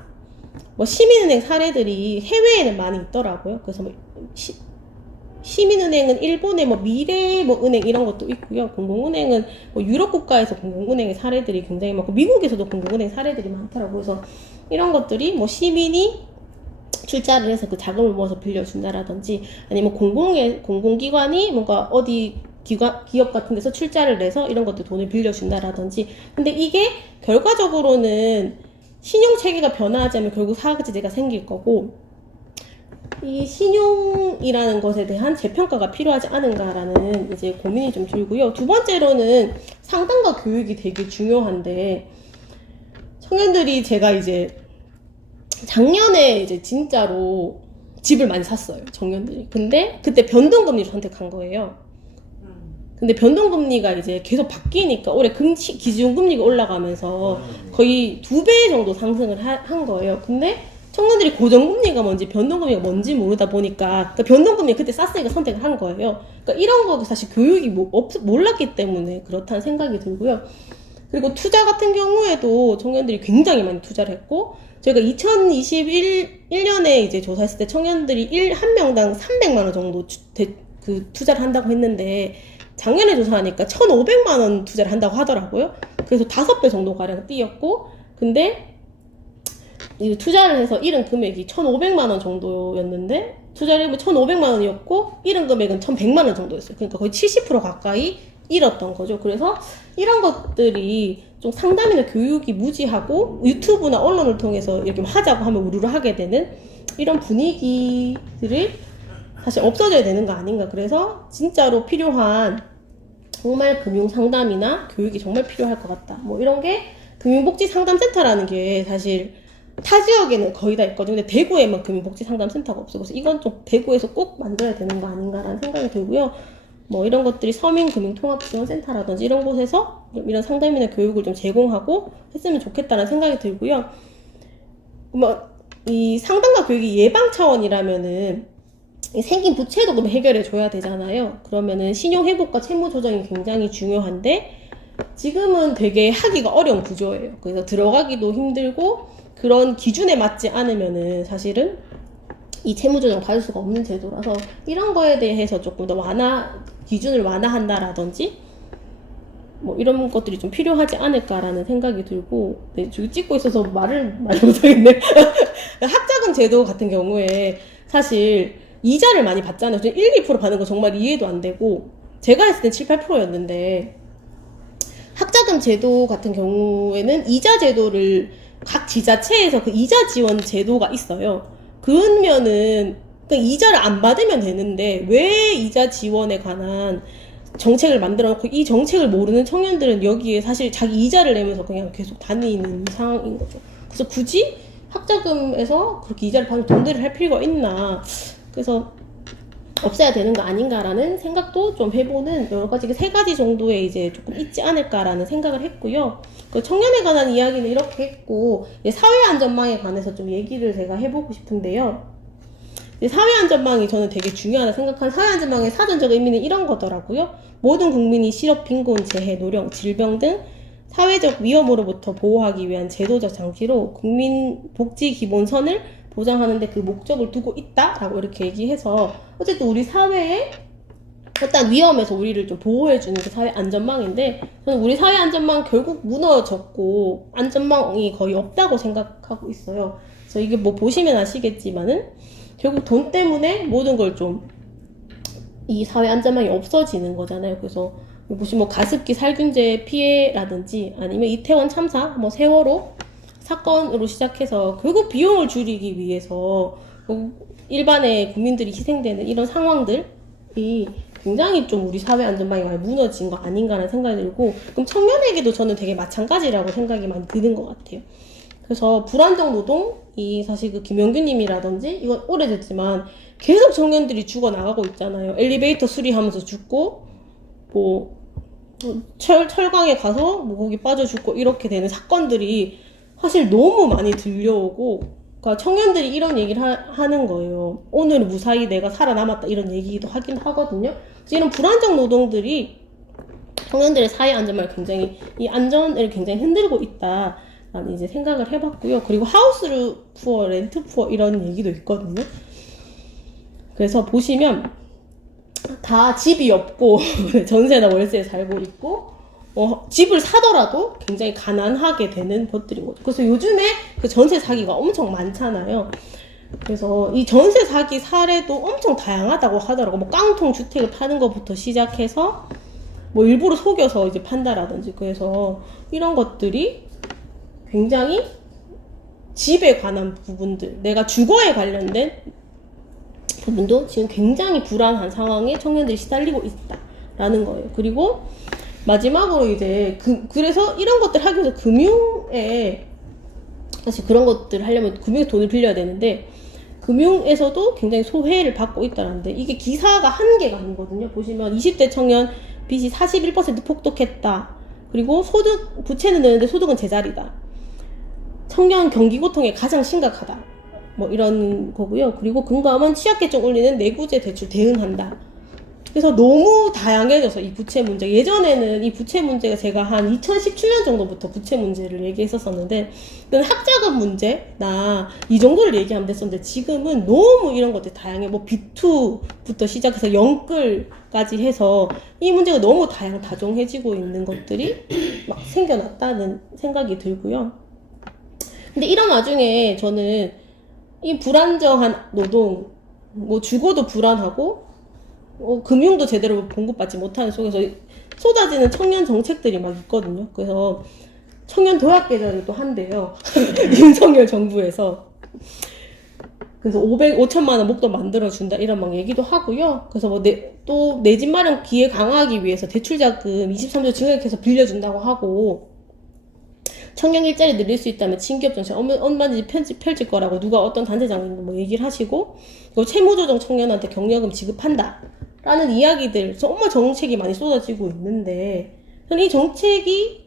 뭐 시민은행 사례들이 해외에는 많이 있더라고요. 그래서 뭐 시민은행은 일본의 뭐 미래 뭐 은행 이런 것도 있고요. 공공은행은 뭐 유럽 국가에서 공공은행의 사례들이 굉장히 많고 미국에서도 공공은행 사례들이 많더라고요. 그래서 이런 것들이 뭐 시민이 출자를 해서 그 자금을 모아서 빌려준다라든지 아니면 공공기관이 뭔가 어디 기업 같은 데서 출자를 내서 이런 것들 돈을 빌려준다라든지. 근데 이게 결과적으로는 신용체계가 변화하지 않으면 결국 사각지대가 생길 거고, 이 신용이라는 것에 대한 재평가가 필요하지 않은가라는 이제 고민이 좀 들고요. 두 번째로는 상담과 교육이 되게 중요한데, 청년들이 제가 이제 작년에 이제 진짜로 집을 많이 샀어요, 청년들이. 근데 그때 변동금리를 선택한 거예요. 근데 변동금리가 이제 계속 바뀌니까 올해 기준금리가 올라가면서 거의 2배 정도 상승을 한 거예요. 근데 청년들이 고정금리가 뭔지 변동금리가 뭔지 모르다 보니까 그러니까 변동금리 그때 쌌으니까 선택을 한 거예요. 그러니까 이런 것도 사실 교육이 몰랐기 때문에 그렇다는 생각이 들고요. 그리고 투자 같은 경우에도 청년들이 굉장히 많이 투자를 했고, 저희가 2021년에 이제 조사했을 때 청년들이 한 명당 300만 원 정도 투자를 한다고 했는데, 작년에 조사하니까 1,500만 원 투자를 한다고 하더라고요. 그래서 5배 정도 가량 뛰었고, 근데 이 투자를 해서 잃은 금액이 1,500만 원 정도였는데, 투자를 해보면 1,500만 원이었고 잃은 금액은 1,100만 원 정도였어요. 그러니까 거의 70% 가까이 잃었던 거죠. 그래서 이런 것들이 좀 상담이나 교육이 무지하고 유튜브나 언론을 통해서 이렇게 하자고 하면 우르르 하게 되는 이런 분위기들을 사실 없어져야 되는 거 아닌가. 그래서 진짜로 필요한 정말 금융상담이나 교육이 정말 필요할 것 같다. 뭐 이런 게 금융복지상담센터라는 게 사실 타 지역에는 거의 다 있거든요. 근데 대구에만 금융복지상담센터가 없어요. 그래서 이건 좀 대구에서 꼭 만들어야 되는 거 아닌가라는 생각이 들고요. 뭐 이런 것들이 서민금융통합지원센터라든지 이런 곳에서 이런 상담이나 교육을 좀 제공하고 했으면 좋겠다는 생각이 들고요. 뭐 이 상담과 교육이 예방 차원이라면은 생긴 부채도 그럼 해결해 줘야 되잖아요. 그러면은 신용회복과 채무조정이 굉장히 중요한데 지금은 되게 하기가 어려운 구조예요. 그래서 들어가기도 힘들고 그런 기준에 맞지 않으면은 사실은 이 채무조정 받을 수가 없는 제도라서 이런 거에 대해서 조금 더 기준을 완화한다라든지 뭐 이런 것들이 좀 필요하지 않을까라는 생각이 들고, 네, 저기 찍고 있어서 말을 못하겠네. 학자금 제도 같은 경우에 사실 이자를 많이 받잖아요. 1, 2% 받는 거 정말 이해도 안 되고, 제가 했을 땐 7, 8%였는데 학자금 제도 같은 경우에는 이자 제도를 각 지자체에서 그 이자 지원 제도가 있어요. 그러면은 이자를 안 받으면 되는데 왜 이자 지원에 관한 정책을 만들어 놓고 이 정책을 모르는 청년들은 여기에 사실 자기 이자를 내면서 그냥 계속 다니는 상황인 거죠. 그래서 굳이 학자금에서 그렇게 이자를 받는 돈들을 할 필요가 있나. 그래서 없애야 되는 거 아닌가라는 생각도 좀 해보는 여러 가지 3가지 정도의 이제 조금 있지 않을까라는 생각을 했고요. 그 청년에 관한 이야기는 이렇게 했고, 사회안전망에 관해서 좀 얘기를 제가 해보고 싶은데요. 사회안전망이 저는 되게 중요하다 생각하는 사회안전망의 사전적 의미는 이런 거더라고요. 모든 국민이 실업, 빈곤, 재해, 노령, 질병 등 사회적 위험으로부터 보호하기 위한 제도적 장치로 국민 복지 기본선을 보장하는데 그 목적을 두고 있다라고 이렇게 얘기해서 어쨌든 우리 사회에 어떤 위험에서 우리를 좀 보호해주는 게 사회 안전망인데, 저는 우리 사회 안전망 결국 무너졌고 안전망이 거의 없다고 생각하고 있어요. 그래서 이게 뭐 보시면 아시겠지만은 결국 돈 때문에 모든 걸 좀 이 사회 안전망이 없어지는 거잖아요. 그래서 보시면 뭐 가습기 살균제 피해라든지 아니면 이태원 참사, 뭐 세월호 사건으로 시작해서 결국 비용을 줄이기 위해서 일반의 국민들이 희생되는 이런 상황들이 굉장히 좀 우리 사회 안전망이 많이 무너진 거 아닌가라는 생각이 들고, 그럼 청년에게도 저는 되게 마찬가지라고 생각이 많이 드는 것 같아요. 그래서 불안정 노동이 사실 그 김영규님이라든지 이건 오래됐지만 계속 청년들이 죽어나가고 있잖아요. 엘리베이터 수리하면서 죽고 뭐 철강에 가서 뭐 거기 빠져 죽고 이렇게 되는 사건들이 사실 너무 많이 들려오고, 그러니까 청년들이 이런 얘기를 하는 거예요. 오늘 무사히 내가 살아남았다 이런 얘기도 하긴 하거든요. 그래서 이런 불안정 노동들이 청년들의 사회 안전망을 굉장히 이 안전을 굉장히 흔들고 있다라는 이제 생각을 해봤고요. 그리고 하우스 푸어, 렌트 푸어 이런 얘기도 있거든요. 그래서 보시면 다 집이 없고 전세나 월세에 살고 있고 집을 사더라도 굉장히 가난하게 되는 것들인 거죠. 그래서 요즘에 그 전세 사기가 엄청 많잖아요. 그래서 이 전세 사기 사례도 엄청 다양하다고 하더라고. 뭐 깡통 주택을 파는 것부터 시작해서 뭐 일부러 속여서 이제 판다라든지. 그래서 이런 것들이 굉장히 집에 관한 부분들, 내가 주거에 관련된 부분도 지금 굉장히 불안한 상황에 청년들이 시달리고 있다라는 거예요. 그리고 마지막으로 이제 그래서 이런 것들 하기 위해서 금융에, 사실 그런 것들 하려면 금융에 돈을 빌려야 되는데 금융에서도 굉장히 소외를 받고 있다는데, 이게 기사가 한 개가 아니거든요. 보시면 20대 청년 빚이 41% 폭독했다. 그리고 소득, 부채는 느는데 소득은 제자리다. 청년 경기 고통에 가장 심각하다. 뭐 이런 거고요. 그리고 금감원 취약계층 올리는 내구재 대출 대응한다. 그래서 너무 다양해져서 이 부채 문제, 예전에는 이 부채 문제가 제가 한 2017년 정도부터 부채 문제를 얘기했었었는데, 그건 학자금 문제나 이 정도를 얘기하면 됐었는데, 지금은 너무 이런 것들이 다양해. 뭐 B2부터 시작해서 영끌까지 해서 이 문제가 너무 다종해지고 있는 것들이 막 생겨났다는 생각이 들고요. 근데 이런 와중에 저는 이 불안정한 노동, 뭐 주거도 불안하고 금융도 제대로 공급받지 못하는 속에서 쏟아지는 청년 정책들이 막 있거든요. 그래서 청년 도약 계좌를 또 한대요. 윤석열 정부에서. 그래서 5천만 원 목돈 만들어준다 이런 막 얘기도 하고요. 그래서 뭐 또 내 집 마련 기회 강화하기 위해서 대출자금 23조 증액해서 빌려준다고 하고, 청년 일자리 늘릴 수 있다면 친기업 정책 얼마든지 펼칠 거라고 누가 어떤 단체장님 뭐 얘기를 하시고, 그리고 채무조정 청년한테 격려금 지급한다 라는 이야기들, 정말 정책이 많이 쏟아지고 있는데, 저는 이 정책이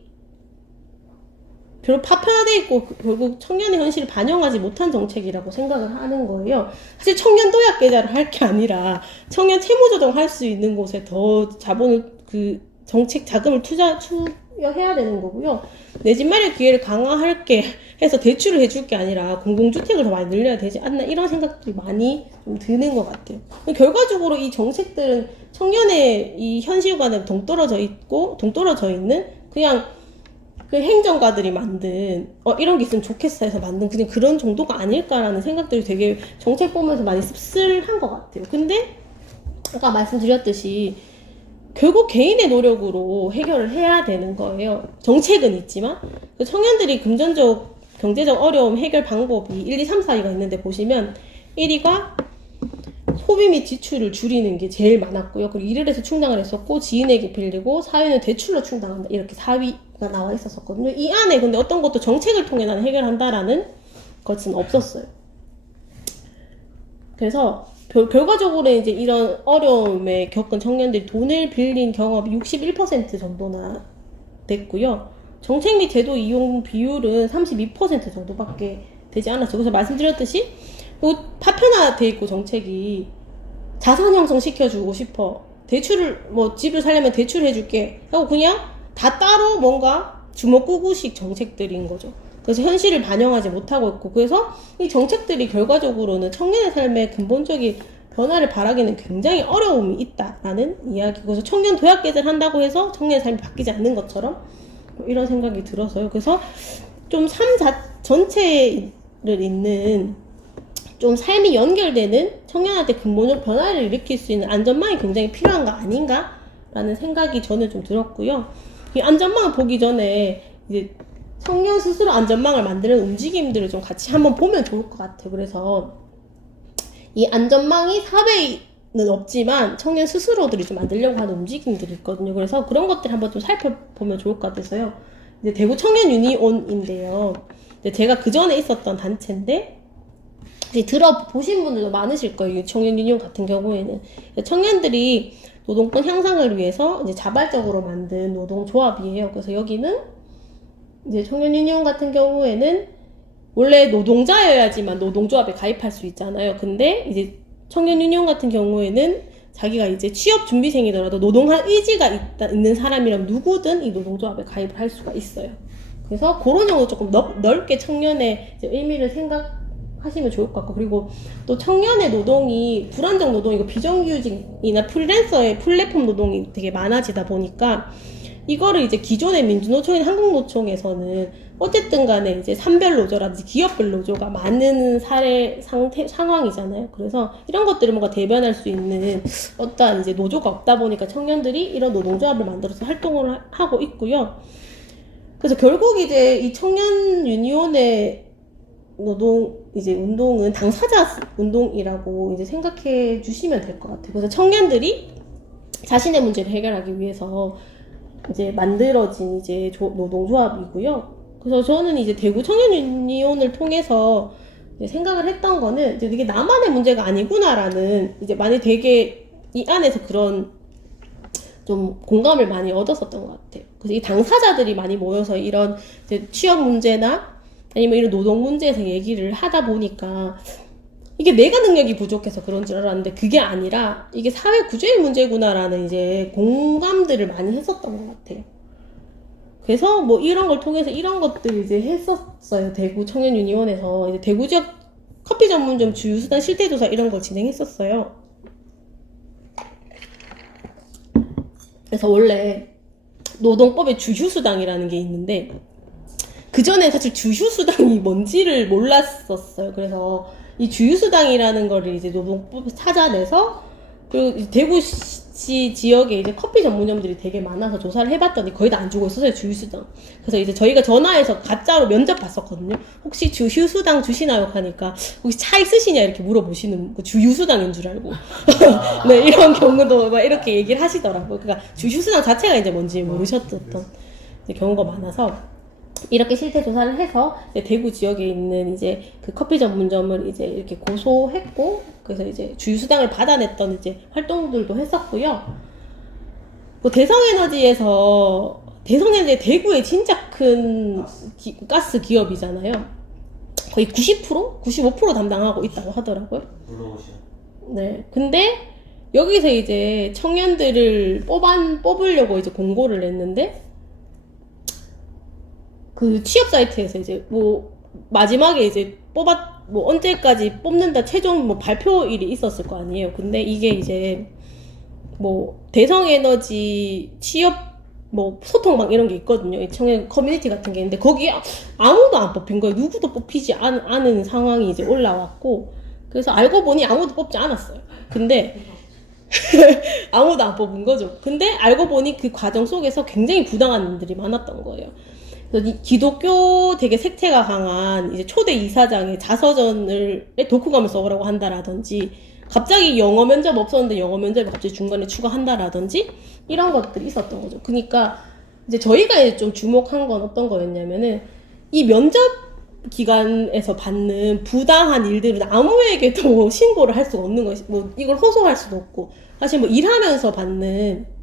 별로 파편화되어 있고 결국 청년의 현실을 반영하지 못한 정책이라고 생각을 하는 거예요. 사실 청년 도약 계좌를 할 게 아니라 청년 채무조정 할 수 있는 곳에 더 자본을, 정책 자금을 투여해야 되는 거고요. 내 집 마련 기회를 강화할게 해서 대출을 해줄 게 아니라 공공주택을 더 많이 늘려야 되지 않나, 이런 생각들이 많이 좀 드는 것 같아요. 결과적으로 이 정책들은 청년의 이 현실과는 동떨어져 있는 그냥 그 행정가들이 만든 이런 게 있으면 좋겠어 해서 만든 그냥 그런 정도가 아닐까라는 생각들이 되게 정책 보면서 많이 씁쓸한 것 같아요. 근데 아까 말씀드렸듯이 결국 개인의 노력으로 해결을 해야 되는 거예요. 정책은 있지만 청년들이 금전적, 경제적 어려움 해결 방법이 1, 2, 3, 4위가 있는데, 보시면 1위가 소비 및 지출을 줄이는 게 제일 많았고요. 그리고 일을 해서 충당을 했었고, 지인에게 빌리고, 4위는 대출로 충당한다, 이렇게 4위가 나와 있었거든요. 이 안에 근데 어떤 것도 정책을 통해 나는 해결한다라는 것은 없었어요. 그래서 결과적으로 이제 이런 어려움에 겪은 청년들이 돈을 빌린 경험이 61% 정도나 됐고요. 정책 및 제도 이용 비율은 32% 정도밖에 되지 않았어요. 그래서 말씀드렸듯이 파편화돼 있고 정책이 자산 형성 시켜주고 싶어, 대출을 뭐 집을 살려면 대출 해줄게 하고 그냥 다 따로 뭔가 주먹구구식 정책들인 거죠. 그래서 현실을 반영하지 못하고 있고, 그래서 이 정책들이 결과적으로는 청년의 삶에 근본적인 변화를 바라기는 굉장히 어려움이 있다라는 이야기. 그래서 청년 도약 계좌를 한다고 해서 청년의 삶이 바뀌지 않는 것처럼 이런 생각이 들어서요. 그래서 좀 삶 전체를 잇는 좀 삶이 연결되는, 청년한테 근본적 변화를 일으킬 수 있는 안전망이 굉장히 필요한 거 아닌가라는 생각이 저는 좀 들었고요. 이 안전망을 보기 전에 이제 청년 스스로 안전망을 만드는 움직임들을 좀 같이 한번 보면 좋을 것 같아요. 그래서 이 안전망이 사회에는 없지만 청년 스스로들이 좀 만들려고 하는 움직임들이 있거든요. 그래서 그런 것들 한번 좀 살펴보면 좋을 것 같아서요. 이제 대구 청년 유니온인데요. 제가 그 전에 있었던 단체인데, 이제 들어보신 분들도 많으실 거예요. 청년 유니온 같은 경우에는 청년들이 노동권 향상을 위해서 이제 자발적으로 만든 노동조합이에요. 그래서 여기는 이제 청년 유니온 같은 경우에는 원래 노동자여야지만 노동조합에 가입할 수 있잖아요. 근데 이제 청년 유니온 같은 경우에는 자기가 이제 취업 준비생이더라도 노동할 의지가 있는 사람이라면 누구든 이 노동조합에 가입을 할 수가 있어요. 그래서 그런 정도 조금 넓게 청년의 이제 의미를 생각하고 하시면 좋을 것 같고, 그리고 또 청년의 노동이 불안정 노동이고 비정규직이나 프리랜서의 플랫폼 노동이 되게 많아지다 보니까 이거를 이제 기존의 민주노총인 한국노총에서는 어쨌든 간에 이제 산별 노조라든지 기업별 노조가 많은 상황이잖아요. 그래서 이런 것들을 뭔가 대변할 수 있는 어떠한 이제 노조가 없다 보니까 청년들이 이런 노동조합을 만들어서 활동을 하고 있고요. 그래서 결국 이제 이 청년 유니온의 노동 이제 운동은 당사자 운동이라고 이제 생각해 주시면 될 것 같아요. 그래서 청년들이 자신의 문제를 해결하기 위해서 이제 만들어진 이제 노동조합이고요. 그래서 저는 이제 대구 청년 유니온을 통해서 이제 생각을 했던 거는 이제 이게 나만의 문제가 아니구나라는 이제 많이 되게 이 안에서 그런 좀 공감을 많이 얻었었던 것 같아요. 그래서 이 당사자들이 많이 모여서 이런 이제 취업 문제나 아니면 이런 노동 문제에서 얘기를 하다 보니까 이게 내가 능력이 부족해서 그런 줄 알았는데 그게 아니라 이게 사회 구조의 문제구나라는 이제 공감들을 많이 했었던 것 같아요. 그래서 뭐 이런 걸 통해서 이런 것들을 이제 했었어요. 대구 청년 유니온에서 이제 대구 지역 커피 전문점 주유수단 실태조사 이런 걸 진행했었어요. 그래서 원래 노동법에 주휴수당이라는 게 있는데 그전에 사실 주휴수당이 뭔지를 몰랐었어요. 그래서 이 주휴수당이라는 거를 이제 노동법에서 찾아내서 그리고 대구시 지역에 이제 커피 전문점들이 되게 많아서 조사를 해봤더니 거의 다 안 주고 있었어요, 주휴수당. 그래서 이제 저희가 전화해서 가짜로 면접 봤었거든요. 혹시 주휴수당 주시나요? 하니까 혹시 차 있으시냐 이렇게 물어보시는 그 주휴수당인 줄 알고 네, 이런 경우도 막 이렇게 얘기를 하시더라고요. 그러니까 주휴수당 자체가 이제 뭔지 모르셨던 이제 경우가 많아서 이렇게 실태 조사를 해서 이제 대구 지역에 있는 이제 그 커피 전문점을 이제 이렇게 고소했고, 그래서 이제 주휴수당을 받아냈던 이제 활동들도 했었고요. 뭐 대성에너지 대구에 진짜 큰 가스 기업이잖아요. 거의 90%? 95% 담당하고 있다고 하더라고요. 물어보시오. 네. 근데 여기서 이제 청년들을 뽑으려고 이제 공고를 냈는데 그 취업 사이트에서 이제 뭐 마지막에 이제 뭐 언제까지 뽑는다 최종 뭐 발표일이 있었을 거 아니에요. 근데 이게 이제 뭐 대성에너지 취업 뭐 소통방 이런 게 있거든요. 이 청년 커뮤니티 같은 게 있는데 거기에 아무도 안 뽑힌 거예요. 누구도 뽑히지 않은 상황이 이제 올라왔고, 그래서 알고 보니 아무도 뽑지 않았어요. 근데 아무도 안 뽑은 거죠. 근데 알고 보니 그 과정 속에서 굉장히 부당한 일들이 많았던 거예요. 그래서 기독교 되게 색채가 강한 이제 초대 이사장의 자서전을 독후감을 써오라고 한다라든지, 갑자기 영어 면접 없었는데 영어 면접을 갑자기 중간에 추가한다라든지 이런 것들이 있었던 거죠. 그러니까 이제 저희가 이제 좀 주목한 건 어떤 거였냐면은 이 면접 기관에서 받는 부당한 일들은 아무에게도 신고를 할 수가 없는 것이, 뭐 이걸 호소할 수도 없고, 사실 뭐 일하면서 받는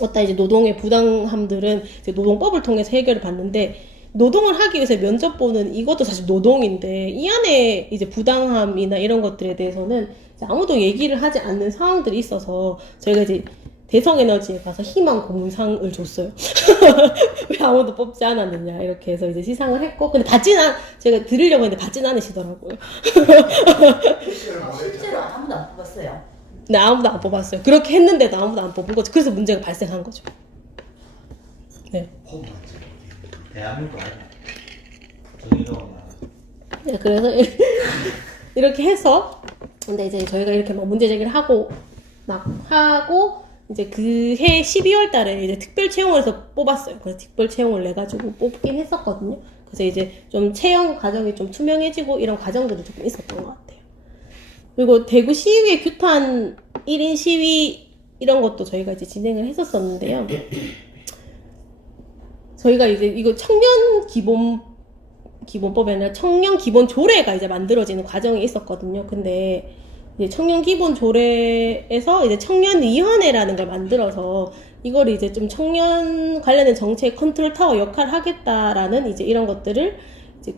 어떤 이제 노동의 부당함들은 이제 노동법을 통해서 해결을 받는데, 노동을 하기 위해서 면접 보는 이것도 사실 노동인데 이 안에 이제 부당함이나 이런 것들에 대해서는 아무도 얘기를 하지 않는 상황들이 있어서 저희가 이제 대성에너지에 가서 희망 고문상을 줬어요. 왜 아무도 뽑지 않았느냐 이렇게 해서 이제 시상을 했고, 근데 제가 드리려고 했는데 받진 않으시더라고요. 실제로 아무도 안 뽑았어요. 네, 아무도 안 뽑았어요. 그렇게 했는데도 아무도 안 뽑은 거죠. 그래서 문제가 발생한 거죠. 네. 대한민국 아니야. 정의로운 나라. 네, 그래서 이렇게 해서, 근데 이제 저희가 이렇게 막 문제 제기를 하고 이제 그해 12월 달에 이제 특별 채용을 해서 뽑았어요. 그래서 특별 채용을 내가지고 뽑긴 했었거든요. 그래서 이제 좀 채용 과정이 좀 투명해지고 이런 과정들이 조금 있었던 것 같아요. 그리고 대구 시의회 규탄 1인 시위 이런 것도 저희가 이제 진행을 했었었는데요. 저희가 이제 이거 청년 기본법이 아니라 청년 기본 조례가 이제 만들어지는 과정이 있었거든요. 근데 이제 청년 기본 조례에서 이제 청년위원회라는 걸 만들어서 이거를 이제 좀 청년 관련된 정책 컨트롤 타워 역할을 하겠다라는 이제 이런 것들을 이제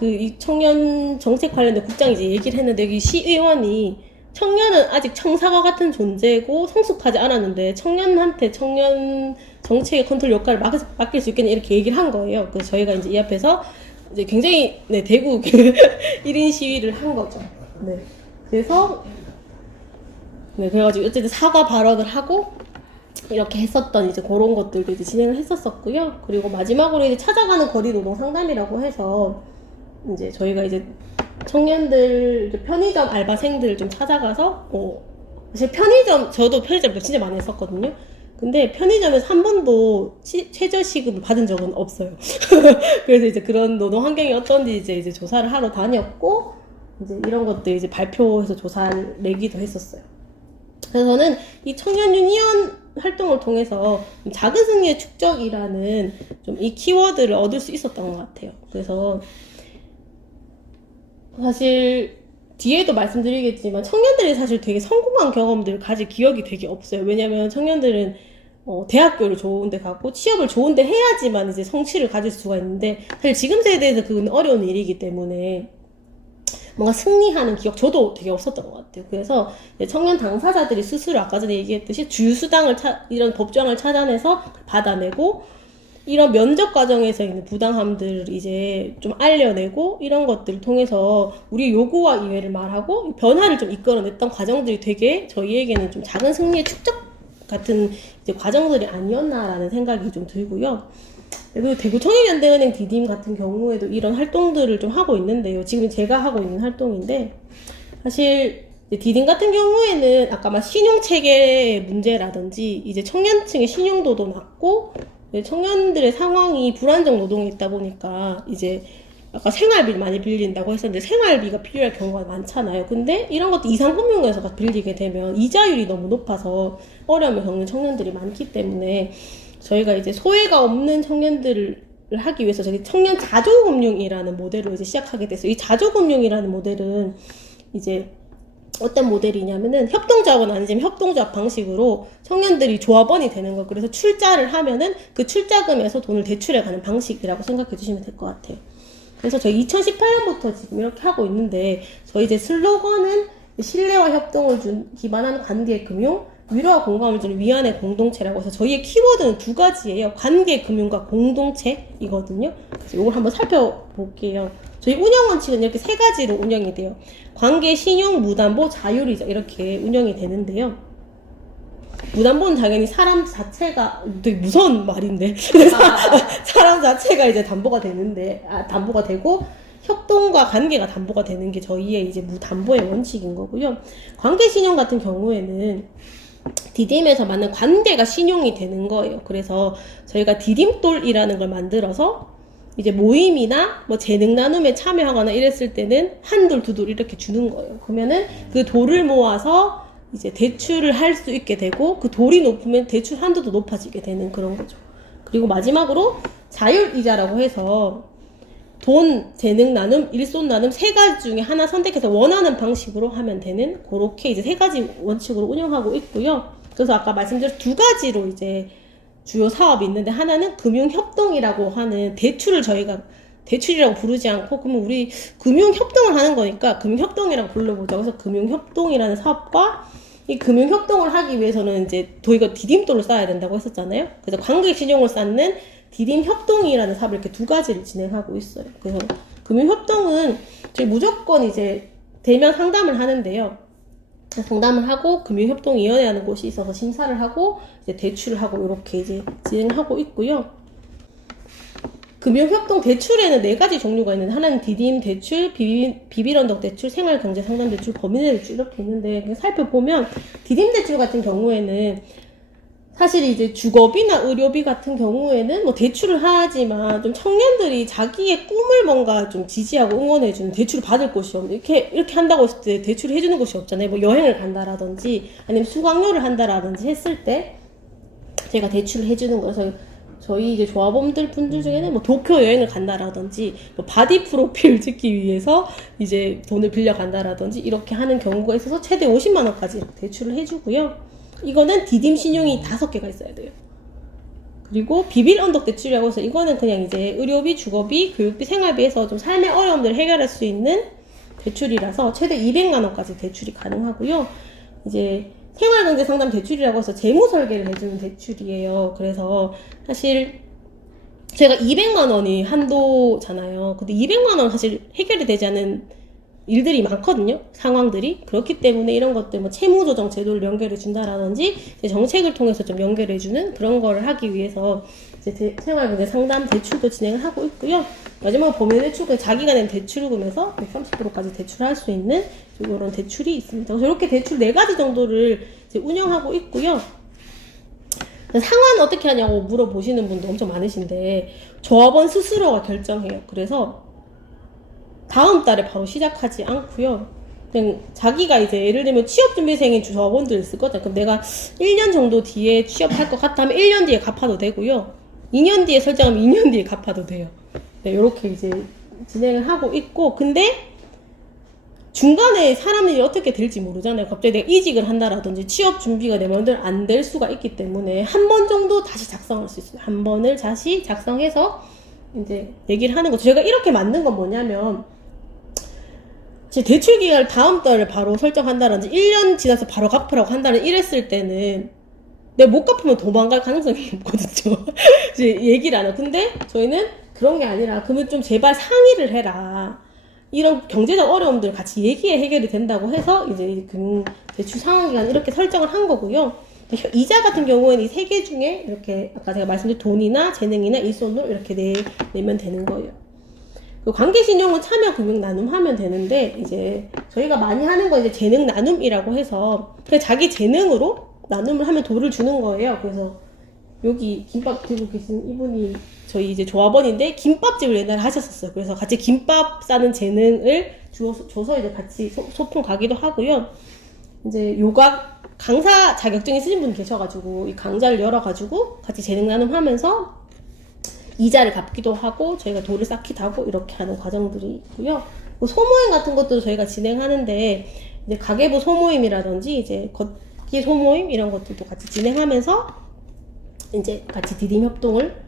이 청년 정책 관련된 국장이 이제 얘기를 했는데, 여기 시의원이 청년은 아직 청사과 같은 존재고 성숙하지 않았는데 청년한테 청년 정책의 컨트롤 역할을 맡길 수 있겠냐 이렇게 얘기를 한 거예요. 그래서 저희가 이제 이 앞에서 이제 굉장히 네, 대구 1인 시위를 한 거죠. 네. 그래서 네, 그래가지고 어쨌든 사과 발언을 하고 이렇게 했었던 이제 그런 것들도 이제 진행을 했었었고요. 그리고 마지막으로 이제 찾아가는 거리 노동 상담이라고 해서 이제 저희가 이제 청년들 이제 편의점 알바생들을 좀 찾아가서 사실 편의점 저도 편의점 진짜 많이 했었거든요. 근데 편의점에서 한 번도 최저시급을 받은 적은 없어요. 그래서 이제 그런 노동 환경이 어떤지 이제 조사를 하러 다녔고 이제 이런 것들 이제 발표해서 조사를 내기도 했었어요. 그래서 저는 이 청년 유니언 활동을 통해서 작은 승리의 축적이라는 좀 이 키워드를 얻을 수 있었던 것 같아요. 그래서 사실 뒤에도 말씀드리겠지만 청년들이 사실 되게 성공한 경험들을 가질 기억이 되게 없어요. 왜냐면 청년들은 대학교를 좋은데 가고 취업을 좋은데 해야지만 이제 성취를 가질 수가 있는데 사실 지금 세대에서 그건 어려운 일이기 때문에 뭔가 승리하는 기억 저도 되게 없었던 것 같아요. 그래서 청년 당사자들이 스스로 아까 전에 얘기했듯이 주휴수당을 이런 법조항을 찾아내서 받아내고 이런 면접 과정에서 있는 부당함들을 이제 좀 알려내고 이런 것들을 통해서 우리 요구와 이해를 말하고 변화를 좀 이끌어냈던 과정들이 되게 저희에게는 좀 작은 승리의 축적 같은 이제 과정들이 아니었나라는 생각이 좀 들고요. 그리고 대구 청일연대은행 디딤 같은 경우에도 이런 활동들을 좀 하고 있는데요. 지금 제가 하고 있는 활동인데 사실 디딤 같은 경우에는 아까 막 신용체계 문제라든지 이제 청년층의 신용도도 낮고 청년들의 상황이 불안정 노동에 있다 보니까 이제 아까 생활비를 많이 빌린다고 했었는데 생활비가 필요할 경우가 많잖아요. 근데 이런 것도 이상금융에서 빌리게 되면 이자율이 너무 높아서 어려움을 겪는 청년들이 많기 때문에 저희가 이제 소외가 없는 청년들을 하기 위해서 저희 청년 자조금융이라는 모델로 이제 시작하게 됐어요. 이 자조금융이라는 모델은 이제 어떤 모델이냐면은 협동조합은 아니지만 협동조합 방식으로 청년들이 조합원이 되는 거. 그래서 출자를 하면은 그 출자금에서 돈을 대출해 가는 방식이라고 생각해 주시면 될 것 같아요. 그래서 저희 2018년부터 지금 이렇게 하고 있는데 저희 이제 슬로건은 신뢰와 협동을 기반한 관계 금융, 위로와 공감을 주는 위안의 공동체라고 해서 저희의 키워드는 두 가지예요. 관계 금융과 공동체이거든요. 그래서 이걸 한번 살펴볼게요. 저희 운영 원칙은 이렇게 세 가지로 운영이 돼요. 관계, 신용, 무담보, 자율이자 이렇게 운영이 되는데요. 무담보는 당연히 사람 자체가 되게 무서운 말인데 사람 자체가 이제 담보가 되는데 담보가 되고 협동과 관계가 담보가 되는 게 저희의 이제 무담보의 원칙인 거고요. 관계 신용 같은 경우에는 디딤에서 맞는 관계가 신용이 되는 거예요. 그래서 저희가 디딤돌이라는 걸 만들어서 이제 모임이나 뭐 재능 나눔에 참여하거나 이랬을 때는 한돌, 두돌 이렇게 주는 거예요. 그러면은 그 돌을 모아서 이제 대출을 할 수 있게 되고 그 돌이 높으면 대출 한도도 높아지게 되는 그런 거죠. 그리고 마지막으로 자율이자라고 해서 돈, 재능 나눔, 일손 나눔 세 가지 중에 하나 선택해서 원하는 방식으로 하면 되는 그렇게 이제 세 가지 원칙으로 운영하고 있고요. 그래서 아까 말씀드린 두 가지로 이제 주요 사업이 있는데 하나는 금융협동이라고 하는 대출을 저희가 대출이라고 부르지 않고 그러면 우리 금융협동을 하는 거니까 금융협동이라고 불러보자. 그래서 금융협동이라는 사업과 이 금융협동을 하기 위해서는 이제 저희가 디딤돌을 쌓아야 된다고 했었잖아요. 그래서 관계신용을 쌓는 디딤협동이라는 사업을 이렇게 두 가지를 진행하고 있어요. 그래서 금융협동은 저희 무조건 이제 대면 상담을 하는데요. 상담을 하고 금융협동위원회라는 곳이 있어서 심사를 하고 이제 대출을 하고 이렇게 이제 진행하고 있고요. 금융협동 대출에는 네 가지 종류가 있는데 하나는 디딤 대출, 비빌언덕 대출, 생활경제상담 대출, 범인의 대출 이렇게 있는데 살펴보면 디딤 대출 같은 경우에는 사실 이제 주거비나 의료비 같은 경우에는 뭐 대출을 하지만 좀 청년들이 자기의 꿈을 뭔가 좀 지지하고 응원해주는 대출을 받을 곳이 없는 이렇게 한다고 했을 때 대출을 해주는 곳이 없잖아요. 뭐 여행을 간다라든지 아니면 수강료를 한다라든지 했을 때 제가 대출을 해주는 거라서 저희 이제 조합원들 분들 중에는 뭐 도쿄 여행을 간다라든지 뭐 바디 프로필 찍기 위해서 이제 돈을 빌려 간다라든지 이렇게 하는 경우가 있어서 최대 50만 원까지 대출을 해주고요. 이거는 디딤 신용이 5개가 있어야 돼요. 그리고 비빌 언덕 대출이라고 해서 이거는 그냥 이제 의료비, 주거비, 교육비, 생활비에서 좀 삶의 어려움들을 해결할 수 있는 대출이라서 최대 200만 원까지 대출이 가능하고요. 이제 생활경제 상담 대출이라고 해서 재무 설계를 해주는 대출이에요. 그래서 사실 제가 200만 원이 한도잖아요. 근데 200만 원 사실 해결이 되지 않는 일들이 많거든요. 상황들이. 그렇기 때문에 이런 것들 뭐 채무조정 제도를 연결해 준다라든지 이제 정책을 통해서 좀 연결해 주는 그런 거를 하기 위해서 이제 생활문제 상담 대출도 진행을 하고 있고요. 마지막으로 범위대출금 자기가 낸 대출금에서 130%까지 대출할 수 있는 이런 대출이 있습니다. 그래서 이렇게 대출 4가지 정도를 이제 운영하고 있고요. 상환 어떻게 하냐고 물어보시는 분도 엄청 많으신데 조합원 스스로가 결정해요. 그래서 다음 달에 바로 시작하지 않고요. 그냥 자기가 이제 예를 들면 취업준비생인 조합원들 있을 거잖아요. 그럼 내가 1년 정도 뒤에 취업할 것 같다면 1년 뒤에 갚아도 되고요. 2년 뒤에 설정하면 2년 뒤에 갚아도 돼요. 네, 이렇게 이제 진행을 하고 있고, 근데 중간에 사람이 어떻게 될지 모르잖아요. 갑자기 내가 이직을 한다라든지 취업 준비가 내 마음대로 안 될 수가 있기 때문에 한 번 정도 다시 작성할 수 있어요. 한 번을 다시 작성해서 이제 얘기를 하는 거죠. 제가 이렇게 만든 건 뭐냐면 제 대출 기간을 다음 달에 바로 설정한다든지 1년 지나서 바로 갚으라고 한다는 이랬을 때는 내가 못 갚으면 도망갈 가능성이 없거든요. 이제 얘기를 안 해요. 근데 저희는 그런 게 아니라 그러면 좀 제발 상의를 해라. 이런 경제적 어려움들 같이 얘기해 해결이 된다고 해서 이제 그 대출 상환 기간 이렇게 설정을 한 거고요. 이자 같은 경우에는 이 3개 중에 이렇게 아까 제가 말씀드린 돈이나 재능이나 일손으로 이렇게 내면 되는 거예요. 그 관계신용은 참여 금융 나눔 하면 되는데 이제 저희가 많이 하는 건 이제 재능 나눔이라고 해서 그냥 자기 재능으로 나눔을 하면 돈을 주는 거예요. 그래서 여기 김밥 들고 계신 이분이 저희 이제 조합원인데 김밥집을 옛날에 하셨었어요. 그래서 같이 김밥 싸는 재능을 줘서 이제 같이 소풍 가기도 하고요. 이제 요가 강사 자격증 있으신 분 계셔가지고 이 강좌를 열어가지고 같이 재능 나눔하면서 이자를 갚기도 하고 저희가 돌을 쌓기도 하고 이렇게 하는 과정들이 있고요. 소모임 같은 것도 저희가 진행하는데 이제 가계부 소모임이라든지 이제 걷기 소모임 이런 것들도 같이 진행하면서 이제 같이 디딤 협동을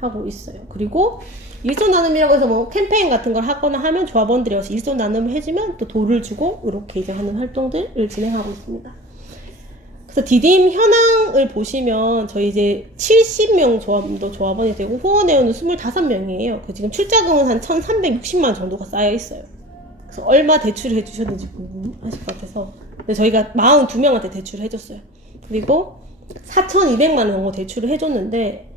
하고 있어요. 그리고 일손 나눔이라고 해서 뭐 캠페인 같은 걸 하거나 하면 조합원들이 와서 일손 나눔을 해주면 또 돌을 주고 이렇게 이제 하는 활동들을 진행하고 있습니다. 그래서 디딤 현황을 보시면 저희 이제 70명 조합원이 되고 후원회원은 25명이에요. 지금 출자금은 한 1,360만 정도가 쌓여 있어요. 그래서 얼마 대출을 해주셨는지 궁금하실 것 같아서 근데 저희가 42명한테 대출을 해줬어요. 그리고 4,200만 원 정도 대출을 해줬는데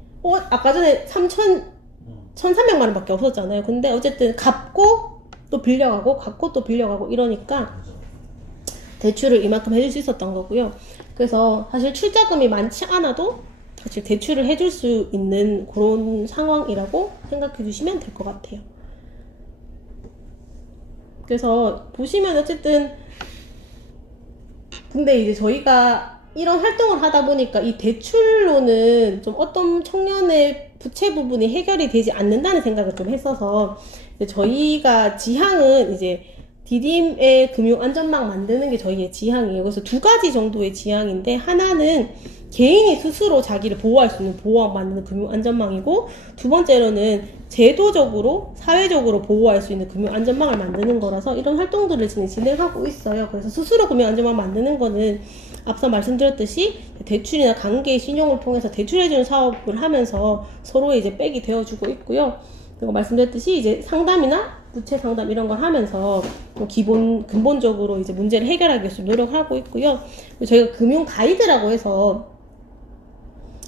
아까 전에 1,300만 원밖에 없었잖아요. 근데 어쨌든 갚고 또 빌려가고 갚고 또 빌려가고 이러니까 대출을 이만큼 해줄 수 있었던 거고요. 그래서 사실 출자금이 많지 않아도 사실 대출을 해줄 수 있는 그런 상황이라고 생각해 주시면 될 것 같아요. 그래서 보시면 어쨌든 근데 이제 저희가 이런 활동을 하다 보니까 이 대출로는 좀 어떤 청년의 부채 부분이 해결이 되지 않는다는 생각을 좀 했어서 저희가 지향은 이제 디딤의 금융 안전망 만드는 게 저희의 지향이에요. 그래서 2가지 정도의 지향인데 하나는 개인이 스스로 자기를 보호할 수 있는 보호망 만드는 금융 안전망이고 두 번째로는 제도적으로 사회적으로 보호할 수 있는 금융 안전망을 만드는 거라서 이런 활동들을 지금 진행하고 있어요. 그래서 스스로 금융 안전망 만드는 거는 앞서 말씀드렸듯이 대출이나 관계 신용을 통해서 대출해주는 사업을 하면서 서로 이제 백이 되어주고 있고요. 그리고 말씀드렸듯이 이제 상담이나 부채 상담 이런 걸 하면서 근본적으로 이제 문제를 해결하기 위해서 노력하고 있고요. 저희가 금융 가이드라고 해서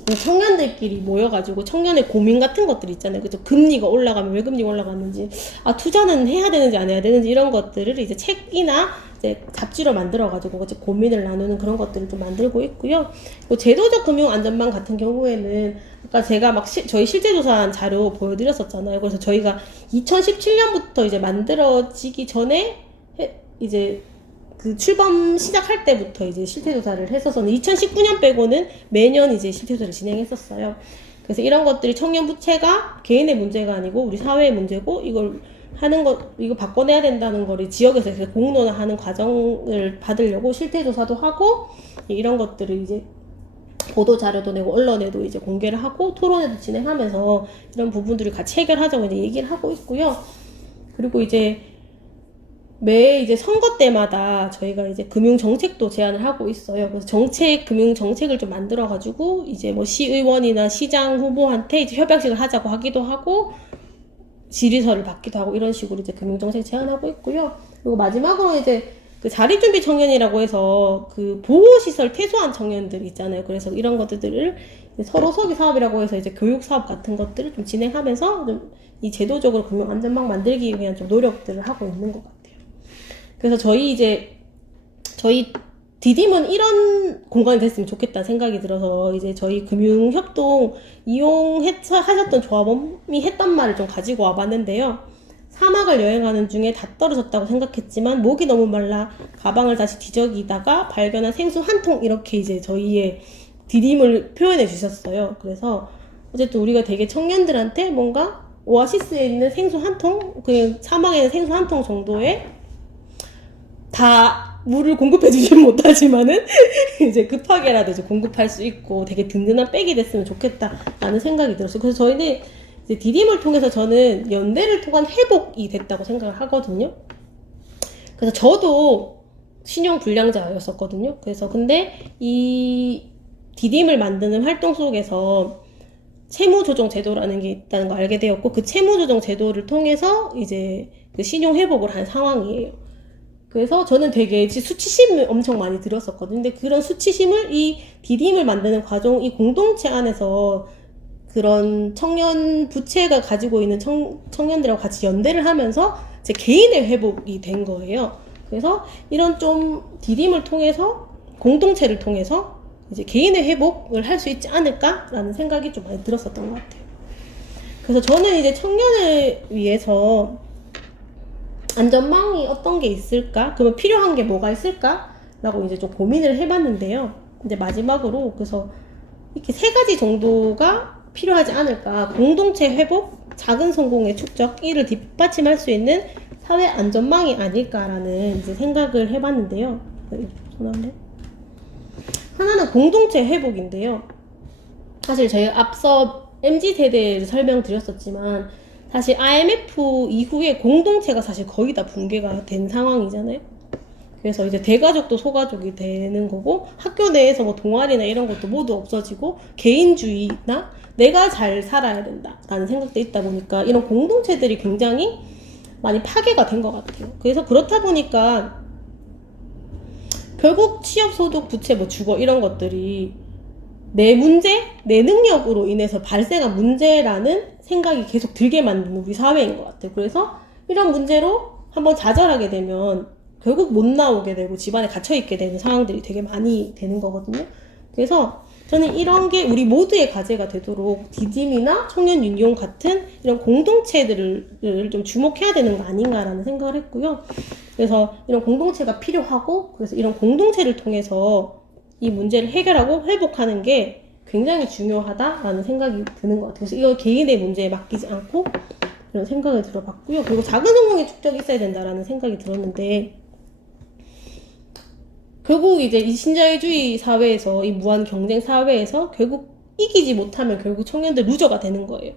청년들끼리 모여가지고 청년의 고민 같은 것들 있잖아요. 그죠? 금리가 올라가면 왜 금리가 올라갔는지, 투자는 해야 되는지 안 해야 되는지 이런 것들을 이제 책이나 이제 잡지로 만들어가지고 고민을 나누는 그런 것들을 좀 만들고 있고요. 제도적 금융 안전망 같은 경우에는 아까 제가 막 저희 실제조사한 자료 보여드렸었잖아요. 그래서 저희가 2017년부터 이제 만들어지기 전에 이제 그 출범 시작할 때부터 이제 실태조사를 했어서는 2019년 빼고는 매년 이제 실태조사를 진행했었어요. 그래서 이런 것들이 청년 부채가 개인의 문제가 아니고 우리 사회의 문제고 이걸 하는 것, 이거 바꿔내야 된다는 거를 지역에서 공론화하는 과정을 받으려고 실태조사도 하고 이런 것들을 이제 보도 자료도 내고 언론에도 이제 공개를 하고 토론회도 진행하면서 이런 부분들을 같이 해결하자고 이제 얘기를 하고 있고요. 그리고 이제 매 이제 선거 때마다 저희가 이제 금융 정책도 제안을 하고 있어요. 그래서 금융 정책을 좀 만들어가지고 이제 뭐 시의원이나 시장 후보한테 이제 협약식을 하자고 하기도 하고 질의서를 받기도 하고 이런 식으로 이제 금융 정책 제안하고 있고요. 그리고 마지막으로 이제 그 자립준비 청년이라고 해서 그 보호시설 퇴소한 청년들 있잖아요. 그래서 이런 것들을 서로 소비 사업이라고 해서 이제 교육 사업 같은 것들을 좀 진행하면서 좀 이 제도적으로 금융 안전망 만들기 위한 좀 노력들을 하고 있는 것 같아요. 그래서 저희 디딤은 이런 공간이 됐으면 좋겠다는 생각이 들어서 이제 저희 금융협동 이용하셨던 조합원이 했던 말을 좀 가지고 와봤는데요. 사막을 여행하는 중에 다 떨어졌다고 생각했지만 목이 너무 말라 가방을 다시 뒤적이다가 발견한 생수 한 통 이렇게 이제 저희의 디딤을 표현해 주셨어요. 그래서 어쨌든 우리가 되게 청년들한테 뭔가 오아시스에 있는 생수 한 통, 그냥 사막에 있는 생수 한 통 정도의 다 물을 공급해 주지는 못하지만은 이제 급하게라도 이제 공급할 수 있고 되게 든든한 백이 됐으면 좋겠다라는 생각이 들었어요. 그래서 저희는 이제 디딤을 통해서 저는 연대를 통한 회복이 됐다고 생각을 하거든요. 그래서 저도 신용 불량자였었거든요. 그래서 근데 이 디딤을 만드는 활동 속에서 채무조정 제도라는 게 있다는 걸 알게 되었고 그 채무조정 제도를 통해서 이제 그 신용 회복을 한 상황이에요. 그래서 저는 되게 수치심을 엄청 많이 들었었거든요. 근데 그런 수치심을 이 디딤을 만드는 과정, 이 공동체 안에서 그런 청년 부채가 가지고 있는 청년들하고 같이 연대를 하면서 제 개인의 회복이 된 거예요. 그래서 이런 좀 디딤을 통해서 공동체를 통해서 이제 개인의 회복을 할 수 있지 않을까라는 생각이 좀 많이 들었었던 것 같아요. 그래서 저는 이제 청년을 위해서 안전망이 어떤 게 있을까? 그러면 필요한 게 뭐가 있을까? 라고 이제 좀 고민을 해봤는데요. 이제 마지막으로 그래서 이렇게 3가지 정도가 필요하지 않을까? 공동체 회복, 작은 성공의 축적, 이를 뒷받침할 수 있는 사회 안전망이 아닐까라는 이제 생각을 해봤는데요. 하나는 공동체 회복인데요. 사실 저희가 앞서 MZ세대를 설명드렸었지만 사실 IMF 이후에 공동체가 사실 거의 다 붕괴가 된 상황이잖아요. 그래서 이제 대가족도 소가족이 되는 거고 학교 내에서 뭐 동아리나 이런 것도 모두 없어지고 개인주의나 내가 잘 살아야 된다라는 생각도 있다 보니까 이런 공동체들이 굉장히 많이 파괴가 된 것 같아요. 그래서 그렇다 보니까 결국 취업, 소득, 부채, 뭐 주거 이런 것들이 내 문제, 내 능력으로 인해서 발생한 문제라는 생각이 계속 들게 만드는 우리 사회인 것 같아요. 그래서 이런 문제로 한번 좌절하게 되면 결국 못 나오게 되고 집안에 갇혀있게 되는 상황들이 되게 많이 되는 거거든요. 그래서 저는 이런 게 우리 모두의 과제가 되도록 디딤이나 청년윤용 같은 이런 공동체들을 좀 주목해야 되는 거 아닌가라는 생각을 했고요. 그래서 이런 공동체가 필요하고 그래서 이런 공동체를 통해서 이 문제를 해결하고 회복하는 게 굉장히 중요하다라는 생각이 드는 것 같아요. 그래서 이거 개인의 문제에 맡기지 않고 이런 생각을 들어봤고요. 그리고 작은 성공의 축적이 있어야 된다라는 생각이 들었는데 결국 이제 이 신자유주의 사회에서 이 무한 경쟁 사회에서 결국 이기지 못하면 결국 청년들 루저가 되는 거예요.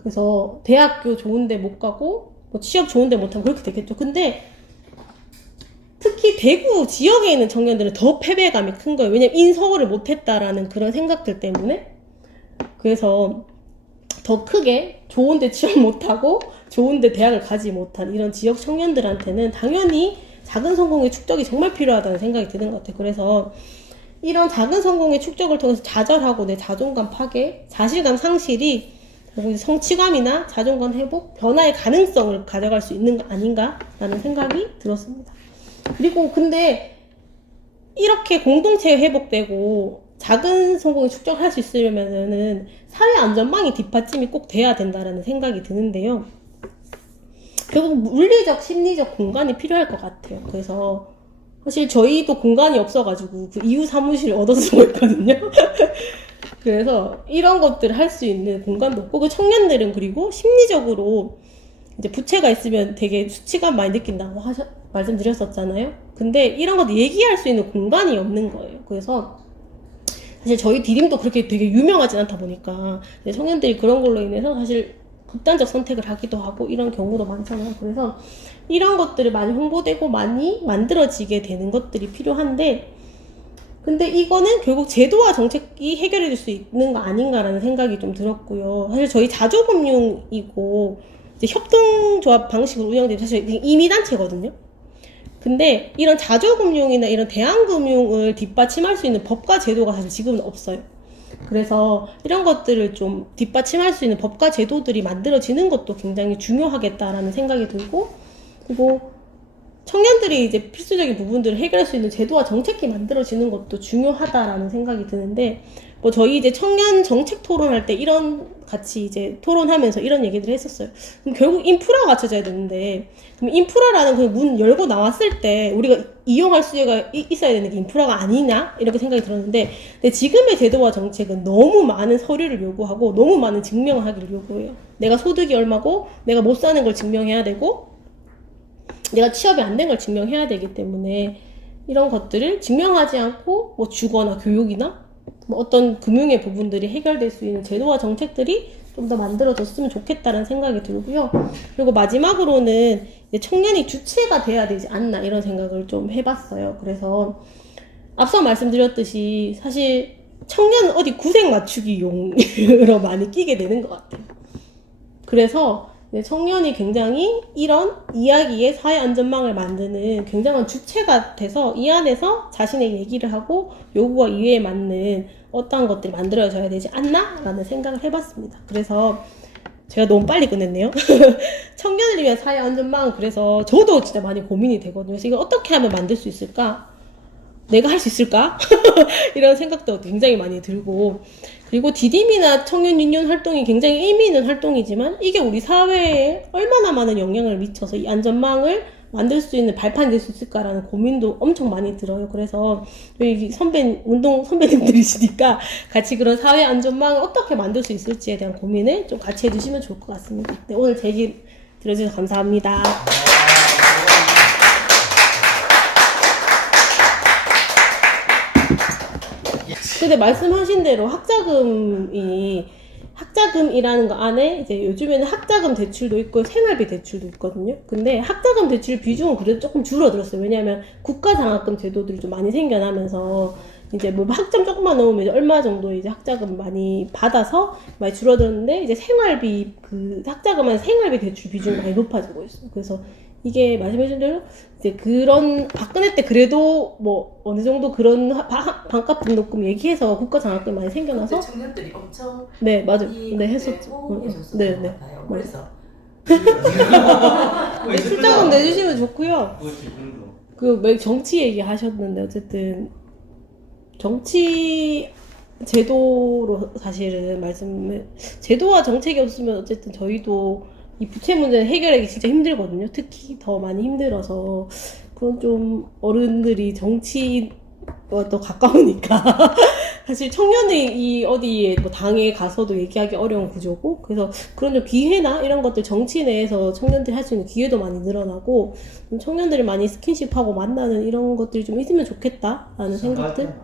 그래서 대학교 좋은데 못 가고 뭐 취업 좋은데 못하고 그렇게 되겠죠. 근데 특히 대구 지역에 있는 청년들은 더 패배감이 큰 거예요. 왜냐면 인서울을 못했다라는 그런 생각들 때문에. 그래서 더 크게 좋은데 취업 못하고 좋은데 대학을 가지 못한 이런 지역 청년들한테는 당연히 작은 성공의 축적이 정말 필요하다는 생각이 드는 것 같아요. 그래서 이런 작은 성공의 축적을 통해서 좌절하고 내 자존감 파괴, 자신감 상실이 성취감이나 자존감 회복, 변화의 가능성을 가져갈 수 있는 거 아닌가라는 생각이 들었습니다. 그리고 근데 이렇게 공동체 회복되고 작은 성공을 축적할 수 있으려면은 사회 안전망이 뒷받침이 꼭 돼야 된다라는 생각이 드는데요. 결국 물리적, 심리적 공간이 필요할 것 같아요. 그래서 사실 저희도 공간이 없어가지고 그 이웃 사무실을 얻어서 쓰고 있거든요. 그래서 이런 것들을 할 수 있는 공간도 없고 그 청년들은 그리고 심리적으로 이제 부채가 있으면 되게 수치감 많이 느낀다고 말씀드렸었잖아요. 근데 이런 것도 얘기할 수 있는 공간이 없는 거예요. 그래서 사실 저희 디딤도 그렇게 되게 유명하진 않다 보니까 청년들이 그런 걸로 인해서 사실 극단적 선택을 하기도 하고 이런 경우도 많잖아요. 그래서 이런 것들을 많이 홍보되고 많이 만들어지게 되는 것들이 필요한데, 근데 이거는 결국 제도와 정책이 해결해 줄 수 있는 거 아닌가라는 생각이 좀 들었고요. 사실 저희 자조금융이고 이제 협동조합 방식으로 운영되는 사실 임의단체거든요. 근데 이런 자조금융이나 이런 대안금융을 뒷받침할 수 있는 법과 제도가 사실 지금은 없어요. 그래서 이런 것들을 좀 뒷받침할 수 있는 법과 제도들이 만들어지는 것도 굉장히 중요하겠다라는 생각이 들고, 그리고 청년들이 이제 필수적인 부분들을 해결할 수 있는 제도와 정책이 만들어지는 것도 중요하다라는 생각이 드는데, 뭐 저희 이제 청년 정책 토론할 때 이런 같이 이제 토론하면서 이런 얘기들을 했었어요. 그럼 결국 인프라가 갖춰져야 되는데, 그럼 인프라라는 그 문 열고 나왔을 때 우리가 이용할 수요가 있어야 되는 게 인프라가 아니냐 이렇게 생각이 들었는데, 근데 지금의 제도와 정책은 너무 많은 서류를 요구하고 너무 많은 증명을 하기를 요구해요. 내가 소득이 얼마고 내가 못 사는 걸 증명해야 되고 내가 취업이 안 된 걸 증명해야 되기 때문에 이런 것들을 증명하지 않고 뭐 주거나 교육이나 뭐 어떤 금융의 부분들이 해결될 수 있는 제도와 정책들이 좀 더 만들어졌으면 좋겠다는 생각이 들고요. 그리고 마지막으로는 이제 청년이 주체가 돼야 되지 않나 이런 생각을 좀 해봤어요. 그래서 앞서 말씀드렸듯이 사실 청년은 어디 구색 맞추기용으로 많이 끼게 되는 것 같아요. 그래서 청년이 굉장히 이런 이야기의 사회 안전망을 만드는 굉장한 주체가 돼서 이 안에서 자신의 얘기를 하고 요구와 이해에 맞는 어떠한 것들이 만들어져야 되지 않나? 라는 생각을 해봤습니다. 그래서 제가 너무 빨리 끝냈네요. 청년을 위한 사회 안전망, 그래서 저도 진짜 많이 고민이 되거든요. 그래서 이걸 어떻게 하면 만들 수 있을까? 내가 할 수 있을까? 이런 생각도 굉장히 많이 들고, 그리고 디딤이나 청년 유니온 활동이 굉장히 의미 있는 활동이지만 이게 우리 사회에 얼마나 많은 영향을 미쳐서 이 안전망을 만들 수 있는 발판이 될 수 있을까라는 고민도 엄청 많이 들어요. 그래서 여기 운동 선배님들이시니까 같이 그런 사회 안전망을 어떻게 만들 수 있을지에 대한 고민을 좀 같이 해주시면 좋을 것 같습니다. 네, 오늘 제 얘기 들어주셔서 감사합니다. 근데 말씀하신 대로 학자금이라는 거 안에 이제 요즘에는 학자금 대출도 있고 생활비 대출도 있거든요. 근데 학자금 대출 비중은 그래도 조금 줄어들었어요. 왜냐하면 국가장학금 제도들이 좀 많이 생겨나면서 이제 뭐 학점 조금만 넣으면 이제 얼마 정도 이제 학자금 많이 받아서 많이 줄어들었는데, 이제 생활비 그 학자금 안에 생활비 대출 비중이 많이 높아지고 있어요. 그래서 이게 말씀해주신 대로 이제 그런 박근혜 때 그래도 뭐 어느 정도 그런 반값 등록금 얘기해서 국가 장학금 많이 생겨나서 청년들이 엄청 네 맞아요. 많이 네 했었죠. 해줬었던 네. 것 같아요. 그래서 네, 출자금 내주시면 좋고요. 그것이 그래도 그 정치 얘기 하셨는데 어쨌든 정치 제도로 사실은 제도와 정책이 없으면 어쨌든 저희도 이 부채 문제는 해결하기 진짜 힘들거든요. 특히 더 많이 힘들어서. 그런 좀 어른들이 정치와 또 가까우니까 사실 청년이 이 어디에 뭐 당에 가서도 얘기하기 어려운 구조고, 그래서 그런 좀 기회나 이런 것들 정치 내에서 청년들이 할 수 있는 기회도 많이 늘어나고 청년들이 많이 스킨십하고 만나는 이런 것들이 좀 있으면 좋겠다라는 생각들.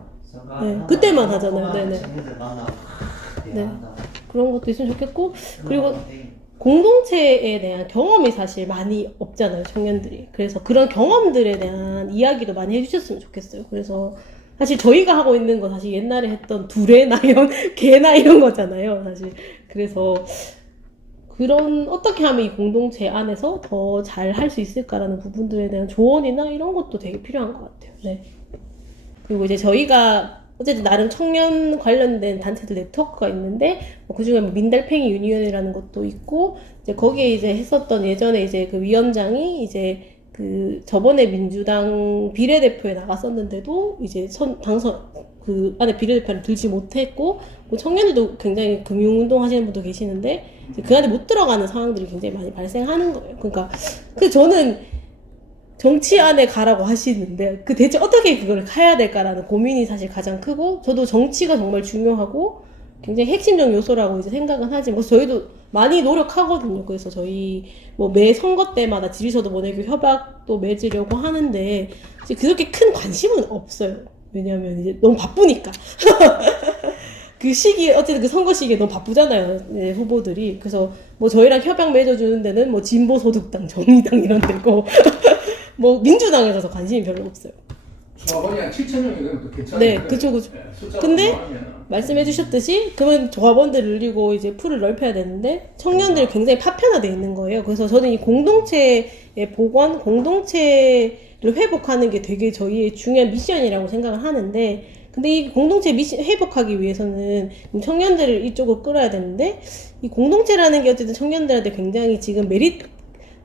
네, 그때만 하잖아요. 네네. 네. 그런 것도 있으면 좋겠고, 그리고 공동체에 대한 경험이 사실 많이 없잖아요, 청년들이. 그래서 그런 경험들에 대한 이야기도 많이 해주셨으면 좋겠어요. 그래서 사실 저희가 하고 있는 거 사실 옛날에 했던 두레나 이런 개나 이런 거잖아요, 사실. 그래서 그런 어떻게 하면 이 공동체 안에서 더 잘 할 수 있을까라는 부분들에 대한 조언이나 이런 것도 되게 필요한 것 같아요. 네. 그리고 이제 저희가 어쨌든 나름 청년 관련된 단체들 네트워크가 있는데, 뭐 그중에 뭐 민달팽이 유니온이라는 것도 있고, 이제 거기에 이제 했었던 예전에 이제 그 위원장이 이제 그 저번에 민주당 비례대표에 나갔었는데도 이제 당선 그 안에 비례대표를 들지 못했고, 뭐 청년들도 굉장히 금융운동 하시는 분도 계시는데 이제 그 안에 못 들어가는 상황들이 굉장히 많이 발생하는 거예요. 그러니까 저는 정치 안에 가라고 하시는데 그 대체 어떻게 그걸 가야 될까라는 고민이 사실 가장 크고, 저도 정치가 정말 중요하고 굉장히 핵심적 요소라고 이제 생각은 하지만 저희도 많이 노력하거든요. 그래서 저희 뭐 매 선거 때마다 지휘서도 보내고 협약도 맺으려고 하는데 이제 그렇게 큰 관심은 없어요. 왜냐면 이제 너무 바쁘니까. 그 시기 어쨌든 그 선거 시기에 너무 바쁘잖아요. 네, 후보들이. 그래서 뭐 저희랑 협약 맺어주는 데는 뭐 진보소득당, 정의당 이런 데고 뭐 민주당에서 관심이 별로 없어요. 조합원이 한 7,000명이면 또 괜찮아요. 네, 그쵸. 근데 말씀해 주셨듯이 그러면 조합원들을 늘리고 이제 풀을 넓혀야 되는데 청년들이 굉장히 파편화되어 있는 거예요. 그래서 저는 이 공동체의 복원, 공동체를 회복하는 게 되게 저희의 중요한 미션이라고 생각을 하는데 근데 이 공동체 미션 회복하기 위해서는 청년들을 이쪽으로 끌어야 되는데 이 공동체라는 게 어쨌든 청년들한테 굉장히 지금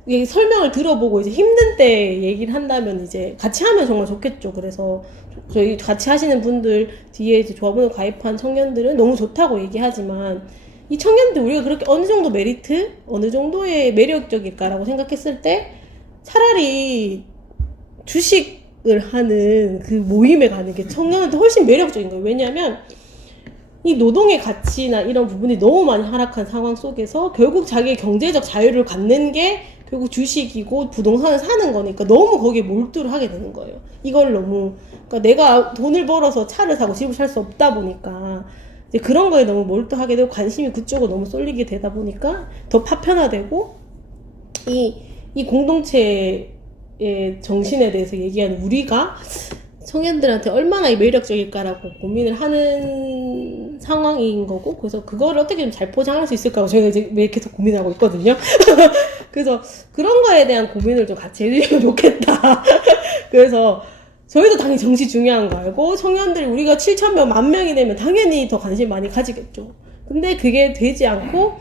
이 설명을 들어보고 이제 힘든 때 얘기를 한다면 이제 같이 하면 정말 좋겠죠. 그래서 저희 같이 하시는 분들 뒤에 이제 조합원을 가입한 청년들은 너무 좋다고 얘기하지만 이 청년들 우리가 그렇게 어느 정도 메리트, 어느 정도의 매력적일까라고 생각했을 때 차라리 주식을 하는 그 모임에 가는 게 청년한테 훨씬 매력적인 거예요. 왜냐하면 이 노동의 가치나 이런 부분이 너무 많이 하락한 상황 속에서 결국 자기의 경제적 자유를 갖는 게 결국 주식이고 부동산을 사는 거니까 너무 거기에 몰두를 하게 되는 거예요. 이걸 너무 그러니까 내가 돈을 벌어서 차를 사고 집을 살 수 없다 보니까 이제 그런 거에 너무 몰두하게 되고 관심이 그쪽으로 너무 쏠리게 되다 보니까 더 파편화되고 이 공동체의 정신에 대해서 얘기하는 우리가 청년들한테 얼마나 매력적일까라고 고민을 하는 상황인 거고 그래서 그거를 어떻게 좀 잘 포장할 수 있을까 저희가 이제 매일 계속 고민하고 있거든요. 그래서 그런 거에 대한 고민을 좀 같이 해주시면 좋겠다. 그래서 저희도 당연히 정치 중요한 거 알고 청년들이 우리가 7,000명, 10,000명이 되면 당연히 더 관심 많이 가지겠죠. 근데 그게 되지 않고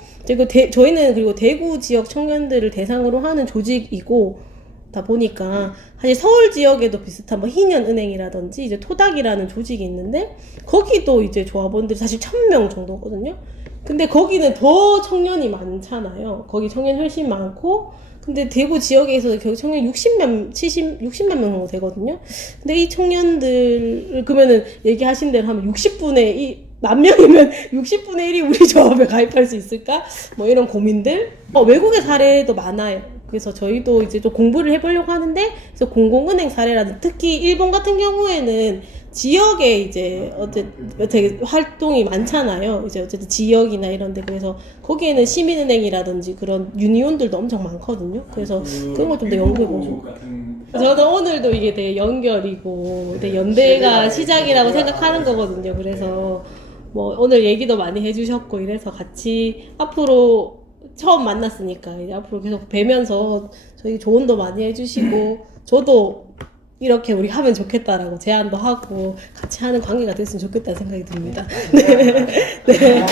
저희는 그리고 대구 지역 청년들을 대상으로 하는 조직이고 다 보니까 사실 서울 지역에도 비슷한 뭐 희년은행이라든지 이제 토닥이라는 조직이 있는데 거기도 이제 조합원들이 사실 1,000명 정도거든요. 근데 거기는 더 청년이 많잖아요. 거기 청년 훨씬 많고 근데 대구 지역에서 결국 청년 60만 명 정도 되거든요. 근데 이 청년들 그러면은 얘기하신 대로 하면 60분의 1 10,000명이면 60분의 1이 우리 조합에 가입할 수 있을까? 뭐 이런 고민들. 외국의 사례도 많아요. 그래서 저희도 이제 좀 공부를 해보려고 하는데, 그래서 공공은행 사례라든지 특히 일본 같은 경우에는 지역에 이제 되게 활동이 많잖아요. 이제 어쨌든 지역이나 이런 데. 그래서 거기에는 시민은행이라든지 그런 유니온들도 엄청 많거든요. 그래서 그런 걸 좀 더 연구해보죠. 저는 오늘도 이게 되게 연결이고, 되게 연대가 시작이라고 생각하는 거거든요. 그래서 뭐 오늘 얘기도 많이 해주셨고 이래서 같이 앞으로 처음 만났으니까 이제 앞으로 계속 뵈면서 저희 조언도 많이 해주시고 저도 이렇게 우리 하면 좋겠다라고 제안도 하고 같이 하는 관계가 됐으면 좋겠다는 생각이 듭니다. 네. 네.